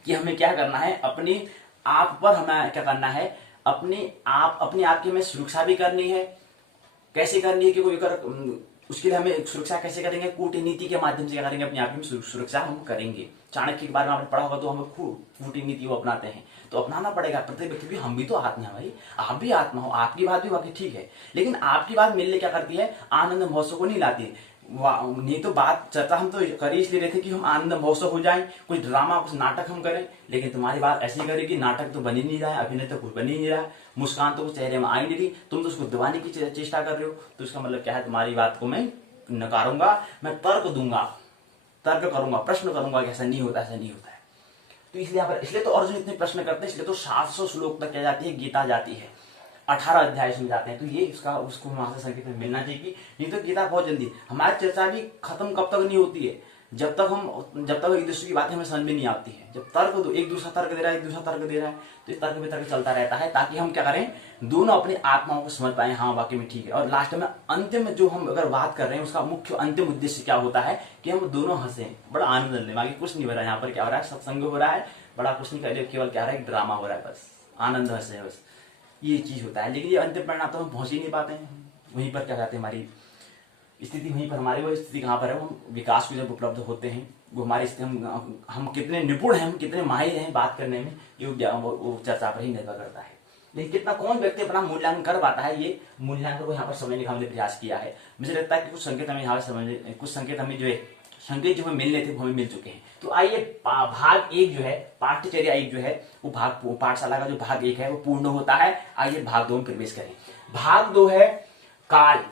कि हमें क्या करना है, अपने आप पर हमें क्या करना है, अपने आप की हमें सुरक्षा भी करनी है। कैसे करनी है कि कोई उसके लिए हमें सुरक्षा कैसे करेंगे, कूटनीति के माध्यम से क्या करेंगे, अपने आप की सुरक्षा हम करेंगे। चाणक्य के बारे में आपने पढ़ा होगा, तो हम कूटनीति वो अपनाते हैं, तो अपनाना पड़ेगा प्रत्येक व्यक्ति भी। हम भी तो आत्मा है भाई, आप भी आत्मा हो, आपकी बात भी वाकई ठीक है, लेकिन आपकी बात मिलने क्या करती है, आनंद महोत्सव को नहीं लाती। नहीं तो बात चर्चा हम तो कर ही इसलिए रहे थे कि हम आनंद महोत्सव हो जाएं, कुछ ड्रामा, कुछ नाटक हम करें, लेकिन तुम्हारी बात ऐसी करेगी, नाटक तो बन ही नहीं रहा है, अभिनय तो कुछ बन ही नहीं रहा है, मुस्कान तो कुछ चेहरे में आई नहीं रही, तुम तो उसको दबाने की चेष्टा कर रहे हो। तो इसका मतलब क्या है, तुम्हारी बात को मैं नकारूंगा, मैं तर्क दूंगा, तर्क करूंगा, प्रश्न करूंगा कि ऐसा नहीं होता, ऐसा नहीं होता है। तो इसलिए तो अर्जुन इतने प्रश्न करते हैं, इसलिए तो 700 श्लोक तक क्या जाती है, गीता जाती है, 18 अध्याय में जाते हैं। तो ये उसको वहां से संकेत मिलना चाहिए कि ये तो गीता बहुत जल्दी, हमारी चर्चा भी खत्म कब तक नहीं होती है, जब तक एक दूसरे की बातें हमें समझ में नहीं आती है। जब तर्क दो, एक दूसरा तर्क दे रहा है, एक दूसरा तर्क दे रहा है, तो इस तर्क में तर्क चलता रहता है, ताकि हम क्या करें, दोनों अपनी आत्माओं को समझ पाए, हाँ वाकई में ठीक है। और लास्ट में अंतिम जो हम अगर बात कर रहे हैं, उसका मुख्य अंतिम उद्देश्य क्या होता है कि हम दोनों हंसे, बड़ा आनंद लें, बाकी कुछ नहीं हो रहा है। यहाँ पर क्या हो रहा है, सत्संग हो रहा है, बड़ा कुछ नहीं, केवल क्या हो रहा है, ड्रामा हो रहा है, बस आनंद हंसे है, बस ये चीज होता है। लेकिन ये अंतिम परिणाम तो हम पहुंच ही नहीं पाते हैं, वहीं पर क्या कहते हैं, हमारी स्थिति वहीं पर, हमारी वो स्थिति कहाँ पर है, वो विकास को जब उपलब्ध होते हैं, वो हमारी स्थिति, हम कितने निपुण हैं, हम कितने माहिर हैं बात करने में, ये वो चर्चा पर ही निर्भर करता है। लेकिन कितना कौन व्यक्ति अपना मूल्यांकन कर पाता है, ये मूल्यांकन को यहाँ पर समझने का हमने प्रयास किया है। मुझे लगता है कि कुछ संकेत हमें यहाँ पर समझने, कुछ संकेत हमें जो है, संकेत जो हमें मिलने थे वो हमें मिल चुके हैं। तो आइए भाग 1 जो है, पाठ्यचर्या 1 जो है, वो पाठशाला का जो भाग 1 है वो पूर्ण होता है। आइए भाग 2 में प्रवेश करें। भाग 2 है काल।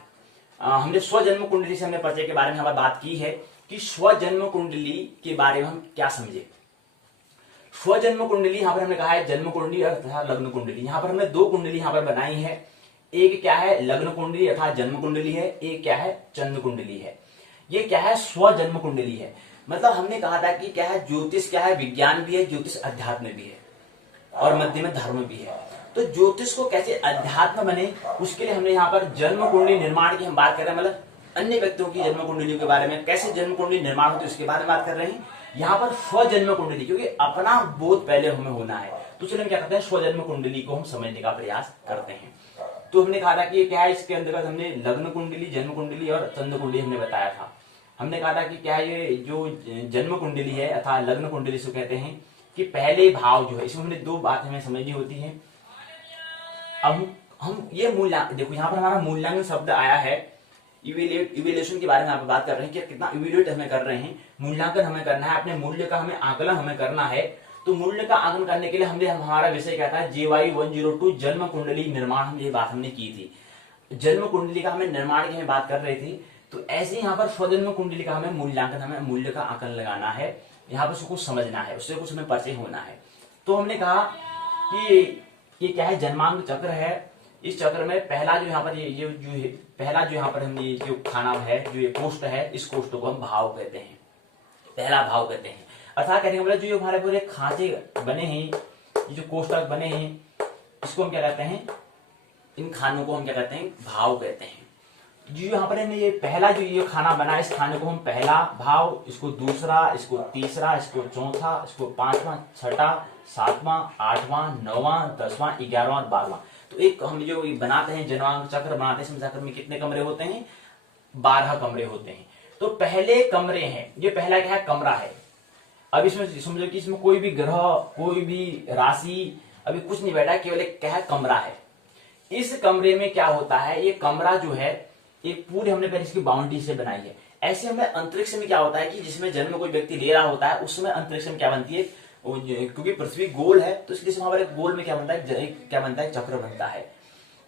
हमने स्वजन्म कुंडली से हमने परिचय के बारे में हमारी बात की है कि स्वजन्म कुंडली के बारे में हम क्या समझे। स्वजन्म कुंडली, यहाँ पर हमने कहा है जन्म कुंडली अर्थात लग्न कुंडली। यहाँ पर हमने 2 कुंडली यहाँ पर बनाई है, एक क्या है लग्न कुंडली अर्थात जन्म कुंडली है, एक क्या है चंद्र कुंडली है। ये क्या है, स्वजन्म कुंडली है। मतलब हमने कहा था कि क्या है, ज्योतिष क्या है, विज्ञान भी है, ज्योतिष अध्यात्म भी है, और मध्य में धर्म भी है। तो ज्योतिष को कैसे अध्यात्म बने, उसके लिए हमने यहाँ पर जन्म कुंडली निर्माण की हम बात कर रहे हैं, मतलब अन्य व्यक्तियों की जन्म कुंडलियों के बारे में, कैसे जन्म कुंडली निर्माण होती है उसके बारे में बात कर रहे हैं। यहाँ पर स्वजन्म कुंडली, क्योंकि अपना बोध पहले हमें होना है, तो चलिए हम क्या करते हैं, स्वजन्म कुंडली को हम समझने का प्रयास करते हैं। तो हमने कहा था कि क्या है, इसके अंतर्गत हमने लग्न कुंडली, जन्म कुंडली और चंद्र कुंडली हमने बताया था। हमने कहा था कि क्या ये जो जन्म कुंडली है अर्थात लग्न कुंडली से कहते हैं कि पहले भाव जो है, इसमें हमने 2 बात हमें समझनी होती है। अब हम ये मूल्यांकन, देखो यहाँ पर हमारा मूल्यांकन शब्द आया है, इवेल्यूएशन के बारे में आप बात कर रहे हैं कि कितना इवेल्यूएट हमें कर रहे हैं, मूल्यांकन हमें करना है, अपने मूल्य का हमें आकलन हमें करना है। तो मूल्य का आकलन करने के लिए हमने, हमारा विषय क्या था, JY 102 जन्म कुंडली निर्माण, हम ये बात हमने की थी। जन्म कुंडली का हमें निर्माण की हमें बात कर रहे थे। तो ऐसे ही यहाँ पर स्वजन्म कुंडली का हमें मूल्यांकन, हमें मूल्य का आकलन लगाना है, यहाँ पर उसको कुछ समझना है, उससे कुछ हमें परिचय होना है। तो हमने कहा कि ये क्या है, जन्मांग चक्र है। इस चक्र में पहला जो यहाँ पर ये जो पहला जो यहाँ पर हमने ये जो खाना है, जो ये कोष्ठ है, इस कोष्ठ को हम भाव कहते हैं, पहला भाव कहते हैं। अर्थात कहने का मतलब जो हमारे पूरे खांचे बने हैं, ये जो कोष्ठक बने हैं, इसको हम क्या कहते हैं, इन खानों को हम क्या कहते हैं, भाव कहते हैं। जो यहाँ पर हमने ये पहला जो ये खाना बना, इस खाने को हम पहला भाव, इसको दूसरा, इसको तीसरा, इसको चौथा, इसको 5वां, 6वां, 7वां, 8वां, 9वां, 10वां, 11वां और 12वां। तो एक हम जो बनाते हैं जन्मांग चक्र बनाते हैं, चक्र में कितने कमरे होते हैं, 12 कमरे होते हैं। तो पहले कमरे हैं, ये पहला क्या है, कमरा है। अब इसमें समझो कि इसमें कोई भी ग्रह, कोई भी राशि अभी कुछ नहीं बैठा, केवल एक क्या है, कमरा है। इस कमरे में क्या होता है, ये कमरा जो है एक पूरी हमने पहले इसकी बाउंड्री से बनाई है। ऐसे हमें अंतरिक्ष में क्या होता है कि जिसमें जन्म कोई व्यक्ति ले रहा होता है, उस समय अंतरिक्ष में क्या बनती है, क्योंकि पृथ्वी गोल है तो इसलिए वहां पर एक गोल में क्या बनता है, क्या बनता है, चक्र बनता है।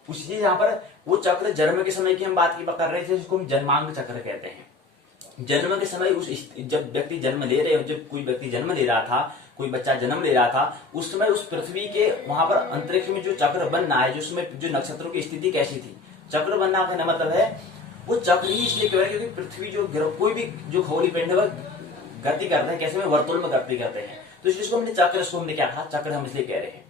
उसी यहाँ पर वो चक्र जन्म के समय की हम बात कर रहे थे, जिसको हम जन्मांग चक्र कहते हैं। जन्म के समय जब व्यक्ति जन्म ले रहे, जब कोई व्यक्ति जन्म ले रहा था, कोई बच्चा जन्म ले रहा था, उस समय उस पृथ्वी के वहां पर अंतरिक्ष में जो चक्र बनना है, जो उसमें जो नक्षत्रों की स्थिति कैसी थी, चक्र बनना का मतलब है वो चक्र ही इसलिए क्यों है क्योंकि पृथ्वी जो कोई भी जो खगोलीय पिंड है वह गति करते हैं, कैसे में वर्तुल में गति करते हैं। तो इसलिए हमने चक्र, इसको हमने क्या कहा, चक्र हम इसलिए कह रहे हैं।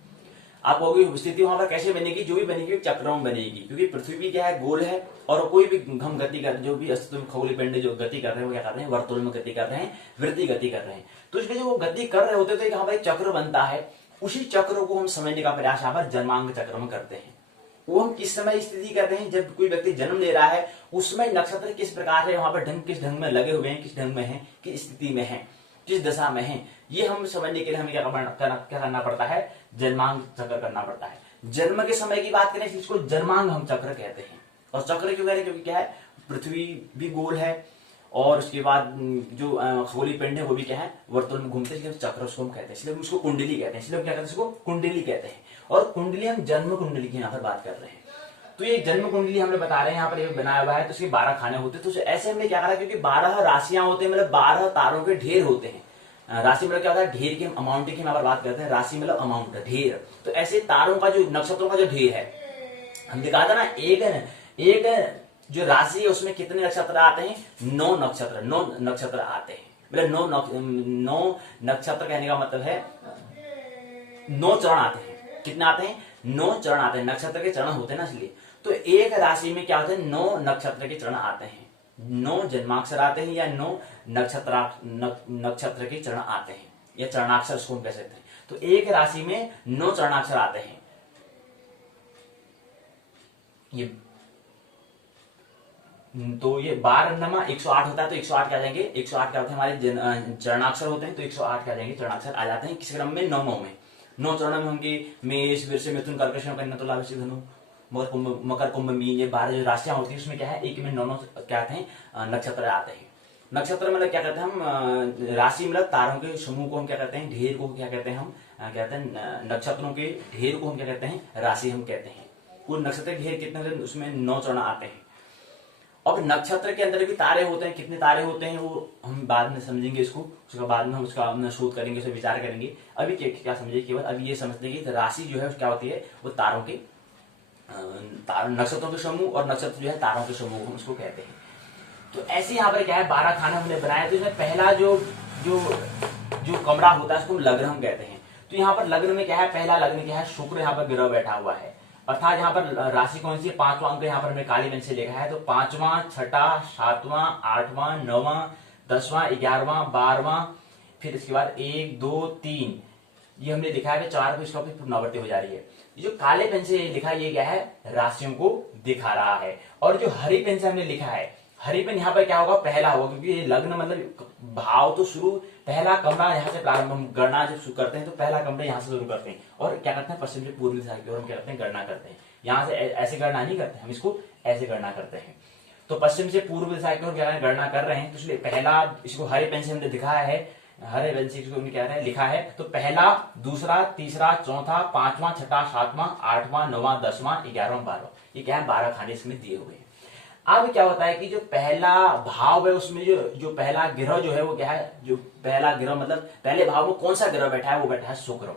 आप होगी स्थिति वहां पर कैसे बनेगी, जो भी बनेगी चक्रों में बनेगी, क्योंकि पृथ्वी भी क्या है, गोल है, और कोई भी हम गति कर, जो भी अस्तित्व खगोलीय पिंड जो गति कर रहे हैं वो क्या कर रहे हैं, वर्तुल में गति कर रहे हैं, वृत्ति गति कर रहे हैं। तो इसलिए जो वो गति कर रहे होते तो यहाँ पर एक चक्र बनता है, उसी चक्र को हम समझने का प्रयास यहाँ पर जन्मांग चक्र में करते हैं। वो हम किस समय स्थिति करते हैं, जब कोई व्यक्ति जन्म ले रहा है, उसमें नक्षत्र किस प्रकार है, वहां पर ढंग किस ढंग में लगे हुए हैं, किस ढंग में है, किस स्थिति में है, किस दशा में है, ये हम समझने के लिए हमें क्या करना पड़ता है, जन्मांग चक्र करना पड़ता है। जन्म के समय की बात करें इसको जन्मांग हम चक्र कहते हैं। और चक्र क्यों कह रहे हैं, क्योंकि क्या है, पृथ्वी भी गोल है और उसके बाद जो खगोलीय पिंड है वो भी क्या है, वर्तुल में घूमते हैं, चक्र उसको हम कहते हैं, इसलिए हम उसको कुंडली कहते हैं। इसलिए हम क्या कहते हैं, इसको कुंडली कहते हैं। और कुंडली हम जन्म कुंडली की यहाँ पर बात कर रहे हैं। तो ये जन्म कुंडली हमने बता रहे हैं, यहाँ पर ये बनाया हुआ है, तो इसके 12 खाने होते हैं। तो ऐसे हमने क्या करा, क्योंकि 12 राशियां होते हैं, मतलब 12 तारों के ढेर होते हैं। राशि मतलब क्या होता है, ढेर की अमाउंट की यहाँ पर बात करते हैं। राशि मतलब अमाउंट, ढेर। तो ऐसे तारों का जो नक्षत्रों का जो ढेर है, हम दिखा था ना, एक जो राशि है उसमें कितने नक्षत्र आते हैं, 9 नक्षत्र आते हैं। मतलब 9 नक्षत्र कहने का मतलब है 9 चरण आते हैं। कितने आते हैं, 9 चरण आते हैं। नक्षत्र के चरण होते हैं ना, इसलिए। तो एक राशि में क्या होते हैं, 9 नक्षत्र के चरण आते हैं, 9 जन्माक्षर आते हैं, या 9 नक्षत्र के चरण आते हैं, या चरणाक्षर उसको हम कह सकते हैं। तो एक राशि में 9 चरणाक्षर आते हैं। तो ये 12 108 होता है, तो 108 क्या जाएंगे, 108 क्या होते हैं, हमारे चरणाक्षर होते हैं, तो 108 क्या जाएंगे, चरणाक्षर आ जाते हैं। किस क्रम में, 9 में। 9 चरणों में होंगे मेष, वृष, मिथुन, कर्कट, कन्या, तुला, वृश्चिक, धनु, मकर, कुंभ, मीन, ये 12 जो राशियां होती है उसमें क्या है, एक में 9 क्या आते हैं, नक्षत्र आते हैं। नक्षत्र मतलब क्या कहते हैं हम, राशि मतलब तारों के समूह को हम क्या कहते हैं, ढेर को क्या कहते हैं, हम कहते हैं नक्षत्रों के ढेर को हम क्या कहते हैं, राशि हम कहते हैं। कुल नक्षत्र ढेर कितने, उसमें 9 चरण आते हैं। अब नक्षत्र के अंदर भी तारे होते हैं, कितने तारे होते हैं वो हम बाद में समझेंगे, इसको उसका बाद में हम उसका शोध करेंगे, उसे विचार करेंगे। अभी क्या समझिए, केवल अभी ये समझते हैं कि राशि जो है क्या होती है, वो तारों के नक्षत्रों के समूह, और नक्षत्र जो है तारों के समूह हम उसको कहते हैं। तो ऐसे यहाँ पर क्या है, 12 खाना हमने बनाया। तो इसमें पहला जो कमरा होता है उसको लग्न हम कहते हैं। तो यहाँ पर लग्न में क्या है, पहला लग्न क्या है, शुक्र यहाँ पर ग्रह बैठा हुआ है। अर्थात यहाँ पर राशि कौन सी है, 5वां अंक यहाँ पर हमने काली पेन से लिखा है। तो 5वां, 6वां, 7वां, 8वां, 9वां, 10वां, 11वां, 12वां, फिर इसके बाद 1 2 3 ये हमने लिखा है, 4 को इसका पुनरावृत्ति हो जा रही है। जो काले पेन से लिखा है ये क्या है, राशियों को दिखा रहा है। और जो हरी पेन से हमने लिखा है, हरी पेन यहाँ पर क्या होगा, पहला होगा, क्योंकि ये लग्न मतलब भाव तो शुरू, पहला कमरा यहाँ से प्रारंभ, हम गणना जब शुरू करते हैं तो पहला कमरा यहाँ से शुरू करते हैं, और क्या करते हैं, पश्चिम से पूर्वी दिशा की ओर हम क्या करते हैं, गणना करते हैं। यहाँ से ऐसे गणना नहीं करते, हम इसको ऐसे गणना करते हैं। तो पश्चिम से पूर्व दिशा की ओर क्या गणना कर रहे हैं, तो इसलिए पहला, इसको हरे पेन से हमने दिखाया है, हरे पेन से इसको क्या है लिखा है। तो पहला, दूसरा, तीसरा, चौथा, 5वां, 6वां, 7वां, 8वां, 9वां, 10वां, 11वां, 12वां, ये क्या है, 12 खाने इसमें दिए हुए हैं। अब क्या होता है कि जो पहला भाव है उसमें जो पहला ग्रह जो है वो क्या है, जो पहला ग्रह मतलब पहले भाव में कौन सा ग्रह बैठा है, वो बैठा है शुक्र।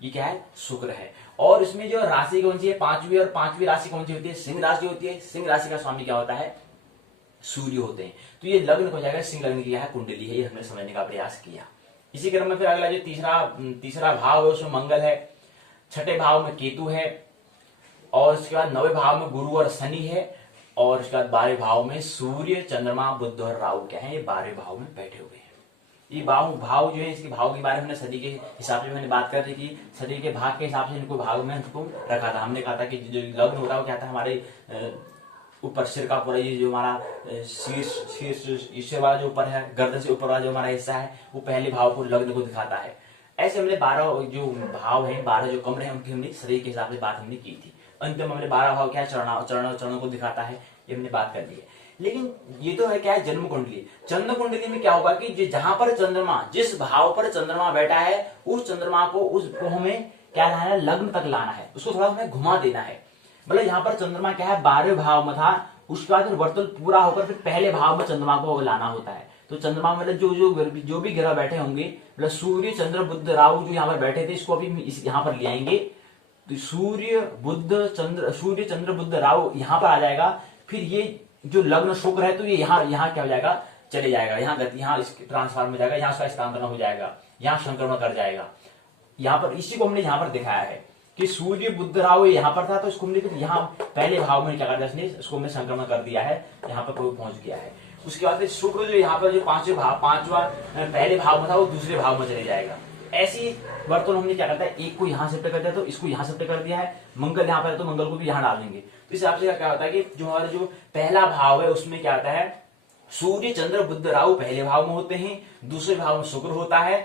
ये क्या है, शुक्र है। और इसमें जो राशि कौन सी है, 5वीं, और 5वीं राशि कौन सी होती है, सिंह राशि होती है। सिंह राशि का स्वामी क्या होता है, सूर्य होते हैं। तो ये लग्न हो जाएगा, सिंह लग्न की क्या है, कुंडली है। ये हमने समझने का प्रयास किया। इसी क्रम में फिर अगला जो तीसरा भाव है उसमें मंगल है, 6ठे भाव में केतु है, और उसके बाद 9वें भाव में गुरु और शनि है, और उसके बाद 12वें भाव में सूर्य, चंद्रमा, बुध और राहु क्या है, ये 12वें भाव में बैठे हुए हैं। ये भाव जो है, इसके भाव के बारे में सदी के हिसाब से मैंने बात कर रही थी, सदी के भाग के हिसाब से इनको भाग में इनको रखा था। हमने कहा था कि जो लग्न होता है वो क्या था, हमारे ऊपर सिर का पूरा ये जो हमारा शीर्ष ईश्वर वाला जो ऊपर है, गर्दन से ऊपर वाला जो हमारा हिस्सा है, वो पहले भाव को लग्न को दिखाता है। ऐसे हमने 12 जो भाव हैं, 12 जो कमरे हैं, उनकी हमने शरीर के हिसाब से बात हमने की थी। अंत में हमने 12 भाव क्या चरणों को दिखाता है, ये हमने बात कर ली है। लेकिन ये तो है क्या है, जन्म कुंडली। चंद्र कुंडली में क्या होगा कि जहां पर चंद्रमा, जिस भाव पर चंद्रमा बैठा है, उस चंद्रमा को, उसको हमें क्या लाना है, लग्न तक लाना है, उसको थोड़ा हमें घुमा देना है। मतलब यहाँ पर चंद्रमा क्या है, 12वें भाव में था, उसके बाद फिर वर्तुल पूरा होकर फिर पहले भाव में चंद्रमा को लाना होता है। तो चंद्रमा मतलब जो भी ग्रह बैठे होंगे, मतलब सूर्य चंद्र बुध राहु जो यहाँ पर बैठे थे, इसको अभी यहाँ पर ले आएंगे। तो सूर्य चंद्र बुध राहु यहाँ पर आ जाएगा। फिर ये जो लग्न शुक्र है, तो ये यहाँ क्या हो जाएगा, चले जाएगा, यहाँ ट्रांसफॉर्म हो जाएगा, यहाँ उसका स्थानांतरण हो जाएगा, यहाँ संक्रमण कर जाएगा। यहाँ पर इसी को हमने यहाँ पर दिखाया है कि सूर्य बुध राहु यहाँ पर था, तो इसको हमने यहाँ पहले भाव में क्या कर दिया, इसको हमने संक्रमण कर दिया है, यहाँ पर कोई पहुंच गया है। उसके बाद शुक्र जो यहाँ पर जो पांचवा पहले भाव में था, वो दूसरे भाव में चले जाएगा। ऐसी वर्तुल हमने क्या करता है, एक को यहाँ शिफ्ट कर दिया, तो इसको यहाँ शिफ्ट कर दिया है। मंगल यहाँ पर है, तो मंगल को भी यहाँ डाल देंगे। तो इस हिसाब से क्या होता है कि जो हमारा जो पहला भाव है, उसमें क्या आता है, सूर्य चंद्र बुध राहु पहले भाव में होते हैं, दूसरे भाव में शुक्र होता है,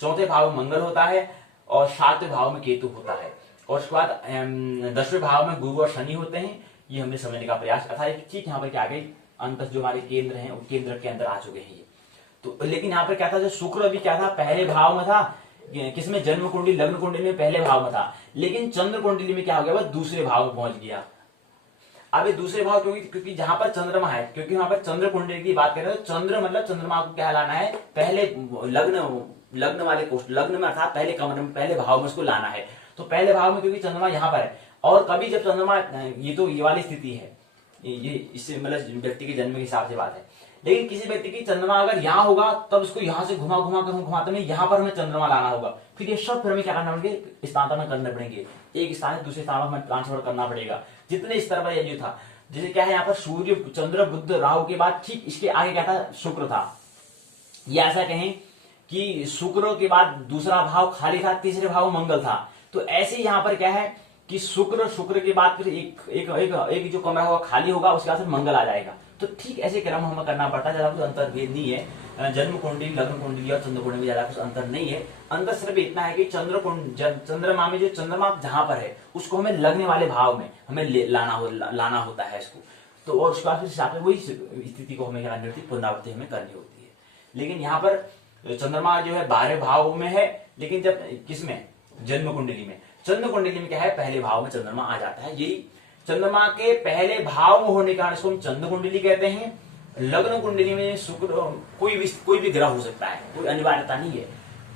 चौथे भाव में मंगल होता है, और 7वें भाव में केतु होता है, और उसके बाद 10वें भाव में गुरु और शनि होते हैं। ये हमने समझने का प्रयास था। ठीक यहाँ पर क्या आ गई, अंत जो हमारे केंद्र हैं, केंद्र के अंदर आ चुके हैं ये। तो लेकिन यहाँ पर क्या था, जो शुक्र भी क्या था, पहले भाव में था, किसमें, जन्म कुंडली लग्न कुंडली में पहले भाव में था। लेकिन चंद्र कुंडली में क्या हो गया, वह दूसरे भाव में पहुंच गया। अब ये दूसरे भाव क्योंकि जहां पर चंद्रमा है, क्योंकि वहां पर चंद्र कुंडली की बात करें, तो चंद्र मतलब चंद्रमा को क्या लाना है, पहले लग्न वाले कोष्ठ, लग्न में अर्थात पहले कमरे में, पहले भाव में उसको लाना है। तो पहले भाव में क्योंकि चंद्रमा यहाँ पर है, और कभी जब चंद्रमा, ये तो ये वाली स्थिति है, ये इससे मतलब व्यक्ति के जन्म के हिसाब से बात है। लेकिन किसी व्यक्ति की चंद्रमा अगर यहाँ होगा, तब इसको यहाँ से घुमाते में यहाँ पर हमें चंद्रमा लाना होगा। फिर ये सब फिर हमें क्या करना पड़ेगा, स्थानांतरण करने पड़ेंगे, एक स्थान से दूसरे स्थान में हमें ट्रांसफर करना पड़ेगा। जितने स्तर पर ये था, जैसे क्या है, यहाँ पर सूर्य चंद्र बुध राहु के बाद ठीक इसके आगे क्या था, शुक्र था। या ऐसा कहें कि शुक्र के बाद दूसरा भाव खाली था, तीसरे भाव मंगल था। तो ऐसे यहाँ पर क्या है कि शुक्र के बाद फिर एक जो कमरा होगा खाली होगा, उसके बाद फिर मंगल आ जाएगा। तो ठीक ऐसे क्रम हमें करना पड़ता है, ज्यादा कुछ अंतर भेद नहीं है। जन्म कुंडली, लग्न कुंडली और चंद्र कुंडली में ज्यादा कुछ अंतर नहीं है। अंतर सिर्फ इतना है कि चंद्रमा में जो चंद्रमा जहां पर है, उसको हमें लगने वाले भाव में हमें लाना होता है इसको। तो और उसके बाद हिसाब से वही स्थिति को हमें करनी होती है, पुनरावृत्ति हमें करनी होती है। लेकिन यहाँ पर चंद्रमा जो है 12 भाव में है, लेकिन जब किसमें, जन्म कुंडली में, चंद्र कुंडली में क्या है, पहले भाव में चंद्रमा आ जाता है। यही चंद्रमा के पहले भाव में होने के कारण इसको हम चंद्र कुंडली कहते हैं। लग्न कुंडली में शुक्र, कोई भी ग्रह हो सकता है, कोई अनिवार्यता नहीं है।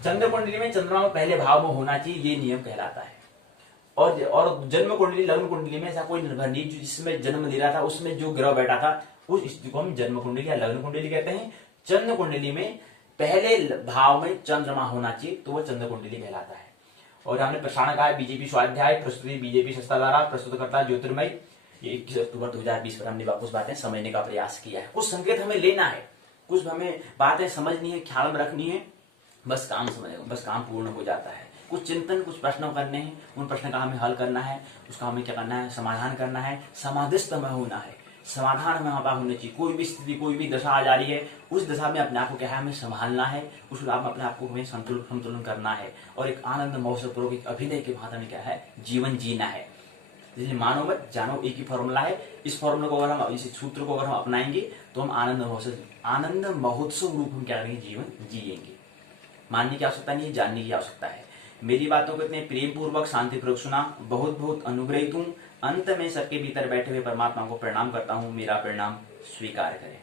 चंद्र कुंडली में चंद्रमा में पहले भाव में होना चाहिए, ये नियम कहलाता है। और जन्म कुंडली, लग्न कुंडली में ऐसा कोई निर्भर नहीं, जिसमें जन्म ले रहा था उसमें जो ग्रह बैठा था, उस स्थिति को हम जन्म कुंडली या लग्न कुंडली कहते हैं। चंद्र कुंडली में पहले भाव में चंद्रमा होना चाहिए, तो वह चंद्र कुंडली कहलाता है। और हमने प्रसारण कहा है बीजेपी स्वाध्याय, प्रस्तुति बीजेपी संस्था द्वारा, प्रस्तुतकर्ता ज्योतिर्मय। ये 21 अक्टूबर 2020 पर हमने वापस बातें समझने का प्रयास किया है। कुछ संकेत हमें लेना है, कुछ हमें बातें समझनी है, ख्याल में रखनी है, बस काम पूर्ण हो जाता है। कुछ चिंतन, कुछ प्रश्न करने हैं, उन प्रश्न का हमें हल करना है, उसका हमें क्या करना है, समाधान करना है, समाधिस्थ में होना है, समाधान में हमारा होने चाहिए। कोई भी स्थिति, कोई भी दशा आ जा रही है, उस दशा में अपने आप को क्या है, हमें संभालना है, उस में अपने आप को हमें संतुलन करना है, और एक आनंद महोत्सवपूर्वक एक अभिनय के भांति में क्या है, जीवन जीना है। इसलिए मानो मत जानो, एक ही फॉर्मूला है। इस फॉर्मूला को अगर हम, इस सूत्र को अगर हम अपनाएंगे, तो हम आनंद महोत्सव रूप हम क्या करेंगे, जीवन जिएंगे। मानने की आवश्यकता नहीं है, जानने की आवश्यकता है। मेरी बातों को इतने प्रेम पूर्वक, शांतिपूर्वक सुना, बहुत बहुत अनुग्रहित हूँ। अंत में सबके भीतर बैठे हुए परमात्मा को प्रणाम करता हूँ। मेरा प्रणाम स्वीकार करें।